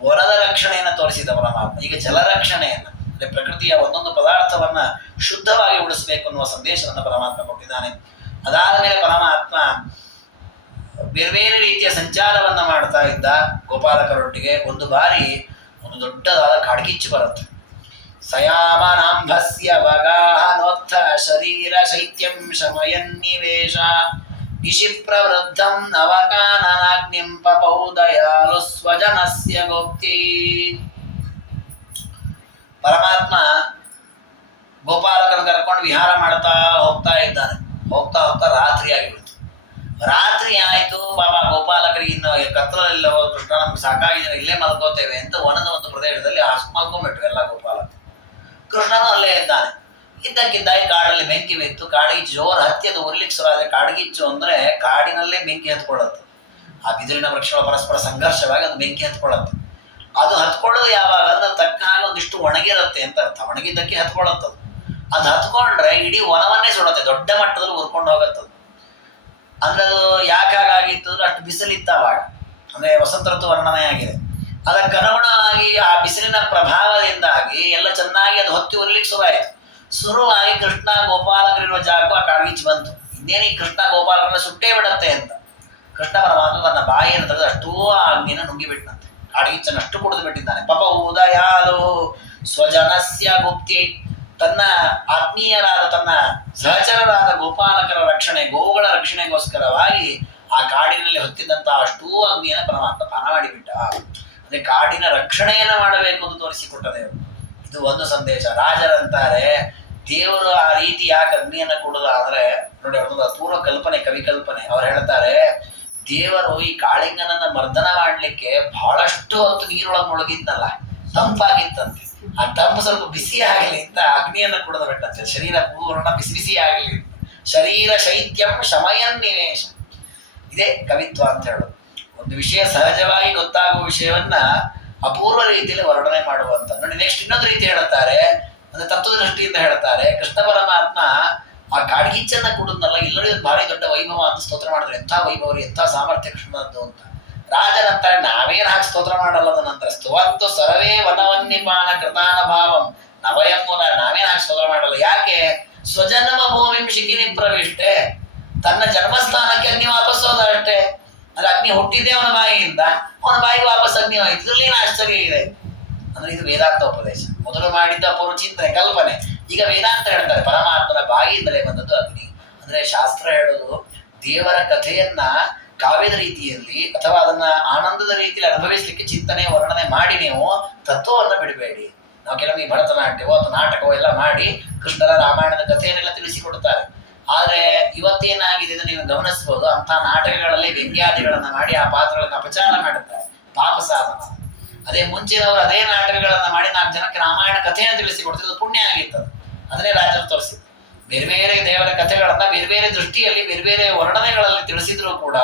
ವನದ ರಕ್ಷಣೆಯನ್ನು ತೋರಿಸಿದ ಪರಮಾತ್ಮ, ಈಗ ಜಲ ರಕ್ಷಣೆಯನ್ನು, ಅಂದ್ರೆ ಪ್ರಕೃತಿಯ ಒಂದೊಂದು ಪದಾರ್ಥವನ್ನ ಶುದ್ಧವಾಗಿ ಉಳಿಸಬೇಕು ಅನ್ನುವ ಸಂದೇಶವನ್ನು ಪರಮಾತ್ಮ ಕೊಟ್ಟಿದ್ದಾನೆ. ಅದಾದ ಮೇಲೆ ಪರಮಾತ್ಮ ಬೇರೆ ಬೇರೆ ರೀತಿಯ ಸಂಚಾರವನ್ನ ಮಾಡ್ತಾ ಇದ್ದ ಗೋಪಾಲಕರೊಟ್ಟಿಗೆ. ಒಂದು ಬಾರಿ ಒಂದು ದೊಡ್ಡದಾದ ಕಾಡ್ಗಿಚ್ಚು ಬರುತ್ತೆ. ಸಯಾಮನಾಂಭಸ್ಯ ವಗಾಹನೋತ್ಥ ಶರೀರ ಶೈತ್ಯಂ ಶಮಯನ್ನಿವೇಶ ನಿಶಿ ಪ್ರವೃದ್ಧಂ ನವಕಾನನಾಗ್ನಿಂ ಪಪೌ ದಯಾಲು ಸ್ವಜನಸ್ಯ ಗೋಪ್ತಿ. ಪರಮಾತ್ಮ ಗೋಪಾಲಕರನ್ನು ಕರ್ಕೊಂಡು ವಿಹಾರ ಮಾಡ್ತಾ ಹೋಗ್ತಾ ಇದ್ದಾನೆ. ಹೋಗ್ತಾ ಹೋಗ್ತಾ ರಾತ್ರಿ ಆಗಿಬಿಡ್ತು. ರಾತ್ರಿ ಆಯ್ತು, ಬಾಬಾ ಗೋಪಾಲಕರಿಗೆ ಇನ್ನು ಕತ್ತಲೆಲ್ಲ ಕೃಷ್ಣ ನಮ್ಗೆ ಸಾಕಾಗಿದೆ, ಇಲ್ಲೇ ಮಲ್ಕೋತೇವೆ ಅಂತ ವನದ ಒಂದು ಪ್ರದೇಶದಲ್ಲಿ ಮಲ್ಕೊಂಡ್ಬಿಟ್ರು ಎಲ್ಲ ಗೋಪಾಲಕರು. ಕೃಷ್ಣನು ಅಲ್ಲೇ ಇದ್ದಾನೆ. ಇದ್ದಕ್ಕಿದ್ದಾಗಿ ಕಾಡಲ್ಲಿ ಬೆಂಕಿ ಬಿತ್ತು. ಕಾಡ್ಗಿಚ್ಚು ಜೋರು ಹತ್ತಿಯದು ಉರ್ಲಿಕ್ಕೆ ಶುರು ಆದರೆ, ಕಾಡ್ಗಿಚ್ಚು ಅಂದ್ರೆ ಕಾಡಿನಲ್ಲೇ ಬೆಂಕಿ ಹತ್ಕೊಳ್ಳುತ್ತೆ. ಆ ಬಿದಿರಿನ ವೃಕ್ಷಗಳ ಪರಸ್ಪರ ಸಂಘರ್ಷವಾಗಿ ಅದು ಬೆಂಕಿ ಹತ್ಕೊಳ್ಳುತ್ತೆ. ಅದು ಹತ್ಕೊಳ್ಳೋದು ಯಾವಾಗ ಅಂದ್ರೆ ತಕ್ಕ ಹಾಗೆ ಒಂದಿಷ್ಟು ಒಣಗಿರುತ್ತೆ ಅಂತ ಅರ್ಥ. ಒಣಗಿದ್ದಕ್ಕೆ ಹತ್ಕೊಳ್ಳುತ್ತದು. ಅದು ಹತ್ಕೊಂಡ್ರೆ ಇಡೀ ವನವನ್ನೇ ಸುಡುತ್ತೆ, ದೊಡ್ಡ ಮಟ್ಟದಲ್ಲಿ ಉರ್ಕೊಂಡು ಹೋಗುತ್ತದು. ಅಂದ್ರೆ ಅದು ಯಾಕೆ ಹಾಗಾಗಿತ್ತು ಅಂದ್ರೆ ಅಷ್ಟು ಬಿಸಿಲಿತ್ತು ಅವಾಗ, ಅಂದ್ರೆ ವಸಂತ ಋತು ವರ್ಣನೆ ಆಗಿದೆ. ಅದಕ್ಕನುಗುಣವಾಗಿ ಆ ಬಿಸಿಲಿನ ಪ್ರಭಾವದಿಂದಾಗಿ ಎಲ್ಲ ಚೆನ್ನಾಗಿ ಅದು ಹೊತ್ತಿ ಉರ್ಲಿಕ್ಕೆ ಶುರುವಾಯಿತು. ಶುರುವಾಗಿ ಕೃಷ್ಣ ಗೋಪಾಲಕರಿರುವ ಜಾಗಕ್ಕೂ ಆ ಕಾಡ್ಗಿಚ್ಚು ಬಂತು. ಇನ್ನೇನು ಈ ಕೃಷ್ಣ ಗೋಪಾಲಕರನ್ನ ಸುಟ್ಟೇ ಬಿಡತ್ತೆ ಅಂತ ಕೃಷ್ಣ ಪರಮಾತ್ಮ ತನ್ನ ಬಾಯಿಯನ್ನು ತೆಗೆದು ಅಷ್ಟೂ ಆ ಅಗ್ನಿನ ನುಂಗಿಬಿಟ್ಟಂತೆ. ಕಾಡ್ಗಿಚ್ಚನ್ನು ಅಷ್ಟು ಕುಡಿದು ಬಿಟ್ಟಿದ್ದಾನೆ. ಪಾಪ ಉದಯಾಲು ಸ್ವಜನಸ್ಯ ಗುಪ್ತಿ, ತನ್ನ ಆತ್ಮೀಯರಾದ ತನ್ನ ಸಹಚರರಾದ ಗೋಪಾಲಕರ ರಕ್ಷಣೆ, ಗೋವುಗಳ ರಕ್ಷಣೆಗೋಸ್ಕರವಾಗಿ ಆ ಕಾಡಿನಲ್ಲಿ ಹೊತ್ತಿದ್ದಂತಹ ಅಷ್ಟೂ ಅಗ್ನಿಯನ್ನು ಪರಮಾತ್ಮ ಪಾನ ಮಾಡಿಬಿಟ್ಟ. ಅಂದ್ರೆ ಕಾಡಿನ ರಕ್ಷಣೆಯನ್ನ ಮಾಡಬೇಕು ಅಂತ ತೋರಿಸಿಕೊಟ್ಟ ದೇವರು. ಇದು ಒಂದು ಸಂದೇಶ. ರಾಜರಂತಾರೆ ದೇವರು ಆ ರೀತಿ ಯಾಕೆ ಅಗ್ನಿಯನ್ನ ಕೊಡುದ ಅಂದ್ರೆ, ನೋಡಿ ಅವ್ರದ್ದು ಅಪೂರ್ವ ಕಲ್ಪನೆ, ಕವಿ ಕಲ್ಪನೆ. ಅವ್ರು ಹೇಳ್ತಾರೆ, ದೇವರು ಈ ಕಾಳಿಂಗನನ್ನ ಮರ್ದನ ಮಾಡ್ಲಿಕ್ಕೆ ಬಹಳಷ್ಟು ಹೊತ್ತು ನೀರೊಳಗೆ ಮುಳುಗಿದ್ನಲ್ಲ, ತಂಪಾಗಿತ್ತಂತೆ. ಆ ತಂಪು ಸ್ವಲ್ಪ ಬಿಸಿ ಆಗಲಿ ಅಂತ ಅಗ್ನಿಯನ್ನು ಕುಡಿದು ಬಿಟ್ಟಂತೆ. ಶರೀರ ಪೂರ್ಣ ಬಿಸಿ ಬಿಸಿ ಆಗಲಿ, ಶರೀರ ಶೈತ್ಯಂ ಶಮಯನ್ನಿವೇಶ. ಇದೇ ಕವಿತ್ವ ಅಂತ ಹೇಳೋದು. ಒಂದು ವಿಷಯ ಸಹಜವಾಗಿ ಗೊತ್ತಾಗುವ ವಿಷಯವನ್ನ ಅಪೂರ್ವ ರೀತಿಯಲ್ಲಿ ವರ್ಣನೆ ಮಾಡುವಂತ. ನೋಡಿ, ನೆಕ್ಸ್ಟ್ ಇನ್ನೊಂದು ರೀತಿ ಹೇಳುತ್ತಾರೆ, ಅಂದ್ರೆ ತತ್ವದ ದೃಷ್ಟಿಯಿಂದ ಹೇಳ್ತಾರೆ. ಕೃಷ್ಣ ಪರಮಾತ್ಮ ಆ ಕಾಡ್ಗಿಚ್ಚನ್ನ ಕುಡಿದ್ನಲ್ಲ, ಎಲ್ಲರೂ ಭಾರಿ ದೊಡ್ಡ ವೈಭವ ಅಂತ ಸ್ತೋತ್ರ ಮಾಡಿದ್ರೆ, ಎಂಥ ವೈಭವ, ಎಂಥ ಸಾಮರ್ಥ್ಯ ಕೃಷ್ಣದ್ದು ಅಂತ. ರಾಜರಂತಾರೆ, ನಾವೇನು ಹಾಕಿ ಸ್ತೋತ್ರ ಮಾಡಲ್ಲ. ನಂತರ ಸ್ತುವಂತು ಸರ್ವೇ ವನವನ್ನಿಪಾನ ಕೃತಾನ ಭಾವಂ ನವಯಂಬುನ, ನಾವೇನು ಹಾಕಿ ಸ್ತೋತ್ರ ಮಾಡಲ್ಲ. ಯಾಕೆ? ಸ್ವಜನ್ಮ ಭೂಮಿಂ ಶಿಖಿನಿ ಪ್ರವಿಷ್ಟೆ, ತನ್ನ ಜನ್ಮಸ್ಥಾನಕ್ಕೆ ಅಗ್ನಿ ವಾಪಸ್ ಹೋದಷ್ಟೇ. ಅಂದ್ರೆ ಅಗ್ನಿ ಹುಟ್ಟಿದೆ ಅವನ ಬಾಯಿಯಿಂದ, ಅವನ ಬಾಯಿಗೆ ವಾಪಸ್ ಅಗ್ನಿ ಹೋಯ್ತು. ಇದ್ರಲ್ಲೇನು ಆಶ್ಚರ್ಯ ಇದೆ ಅಂದ್ರೆ, ಇದು ವೇದಾಂತ ಉಪದೇಶ. ಮೊದಲು ಮಾಡಿದ್ದ ಪೂರ್ವ ಚಿಂತನೆ ಕಲ್ಪನೆ, ಈಗ ವೇದಾಂತ ಹೇಳ್ತಾರೆ. ಪರಮಾತ್ಮನ ಬಾಯಿಯಿಂದಲೇ ಬಂದದ್ದು ಅಗ್ನಿ. ಅಂದ್ರೆ ಶಾಸ್ತ್ರ ಹೇಳೋದು, ದೇವರ ಕಥೆಯನ್ನ ಕಾವ್ಯದ ರೀತಿಯಲ್ಲಿ ಅಥವಾ ಅದನ್ನ ಆನಂದದ ರೀತಿಯಲ್ಲಿ ಅನುಭವಿಸ್ಲಿಕ್ಕೆ ಚಿಂತನೆ ವರ್ಣನೆ ಮಾಡಿ ನೀವು ತತ್ವವನ್ನು ಬಿಡಬೇಡಿ. ನಾವು ಕೆಲವೊಮ್ಮೆ ಭರತನಾಟ್ಯವೋ ಅಥವಾ ನಾಟಕವೋ ಎಲ್ಲ ಮಾಡಿ ಕೃಷ್ಣನ ರಾಮಾಯಣದ ಕಥೆಯನ್ನೆಲ್ಲ ತಿಳಿಸಿಕೊಡುತ್ತಾರೆ. ಆದ್ರೆ ಇವತ್ತೇನಾಗಿದೆ ಇದನ್ನು ನೀವು ಗಮನಿಸಬಹುದು, ಅಂತಹ ನಾಟಕಗಳಲ್ಲಿ ವ್ಯಂಗ್ಯಾದಿಗಳನ್ನ ಮಾಡಿ ಆ ಪಾತ್ರಗಳನ್ನು ಅಪಚಾರ ಮಾಡುತ್ತಾರೆ, ಪಾಪ ಸಾಧನ. ಅದೇ ಮುಂಚಿನವರು ಅದೇ ನಾಟಕಗಳನ್ನ ಮಾಡಿ 4 ಜನಕ್ಕೆ ರಾಮಾಯಣ ಕಥೆಯನ್ನು ತಿಳಿಸಿಕೊಡ್ತಿದ್ದು ಪುಣ್ಯ ಆಗಿತ್ತು. ಅದನ್ನೇ ರಾಜರು ತೋರಿಸಿದ್ರು. ಬೇರೆ ಬೇರೆ ದೇವರ ಕಥೆಗಳನ್ನ ಬೇರೆ ಬೇರೆ ದೃಷ್ಟಿಯಲ್ಲಿ ಬೇರೆ ಬೇರೆ ವರ್ಣನೆಗಳಲ್ಲಿ ತಿಳಿಸಿದ್ರು ಕೂಡ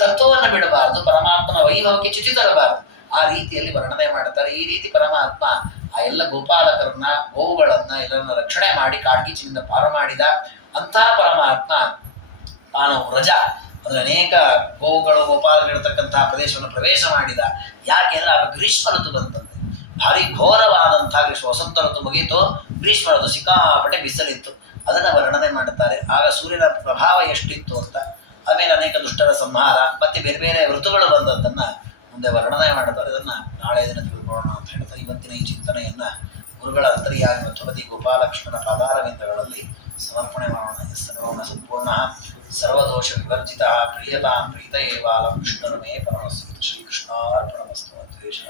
ತತ್ವವನ್ನು ಬಿಡಬಾರದು, ಪರಮಾತ್ಮನ ವೈಭವಕ್ಕೆ ಚ್ಯುತಿ ತರಬಾರದು. ಆ ರೀತಿಯಲ್ಲಿ ವರ್ಣನೆ ಮಾಡ್ತಾರೆ. ಈ ರೀತಿ ಪರಮಾತ್ಮ ಆ ಎಲ್ಲ ಗೋಪಾಲಕರನ್ನ, ಗೋವುಗಳನ್ನ ಎಲ್ಲರನ್ನ ರಕ್ಷಣೆ ಮಾಡಿ ಕಾಡ್ಗಿಚ್ಚಿನಿಂದ ಪಾರು ಮಾಡಿದ. ಅಂತಹ ಪರಮಾತ್ಮ ತಾನು ವ್ರಜ ಅಂದ್ರೆ ಅನೇಕ ಗೋವುಗಳು ಗೋಪಾಲಗಳಿರ್ತಕ್ಕಂತಹ ಪ್ರದೇಶವನ್ನು ಪ್ರವೇಶ ಮಾಡಿದ. ಯಾಕೆಂದ್ರೆ ಆಗ ಗ್ರೀಷ್ಮ ಋತು ಬಂತಂತೆ. ಭಾರಿ ಘೋರವಾದಂತಹ ಗ್ರೀಷ್ಮ, ವಸಂತ ಋತು ಮುಗೀತು, ಗ್ರೀಷ್ಮ ಋತು ಸಿಕ್ಕಾಪಟ್ಟೆ ಬಿಸಿಲಿತ್ತು. ಅದನ್ನ ವರ್ಣನೆ ಮಾಡುತ್ತಾರೆ. ಆಗ ಸೂರ್ಯನ ಪ್ರಭಾವ ಎಷ್ಟಿತ್ತು ಅಂತ. ಆಮೇಲೆ ಅನೇಕ ದುಷ್ಟರ ಸಂಹಾರ, ಮತ್ತೆ ಬೇರೆ ಬೇರೆ ಋತುಗಳು ಬಂದದ್ದನ್ನ ಮುಂದೆ ವರ್ಣನೆ ಮಾಡುತ್ತಾರೆ. ಇದನ್ನ ನಾಳೆ ದಿನ ತಿಳ್ಕೊಳ್ಳೋಣ ಅಂತ ಹೇಳ್ತಾರೆ. ಇವತ್ತಿನ ಈ ಚಿಂತನೆಯನ್ನ ಗುರುಗಳ ಅಂತರ್ಯಾಗಿ ಮಥುಪತಿ ಗೋಪಾಲಕೃಷ್ಣನ ಪಾದಾರವಿಂದಗಳಲ್ಲಿ ಸಮರ್ಪಣೆ ಮಾಡೋಣ. ಸರ್ವಣ ಸಂಪೂರ್ಣ ಸರ್ವದೋಷ ವಿವರ್ಜಿತ ಪ್ರಿಯತಾಂ ಪ್ರೀತ ಏವಾಲಂ ವಿಷ್ಣುರ್ಮೇ ಪರಮಸ್ತು. ಶ್ರೀಕೃಷ್ಣಾರ್ಪಣಮಸ್ತು. ದ್ವೇಷ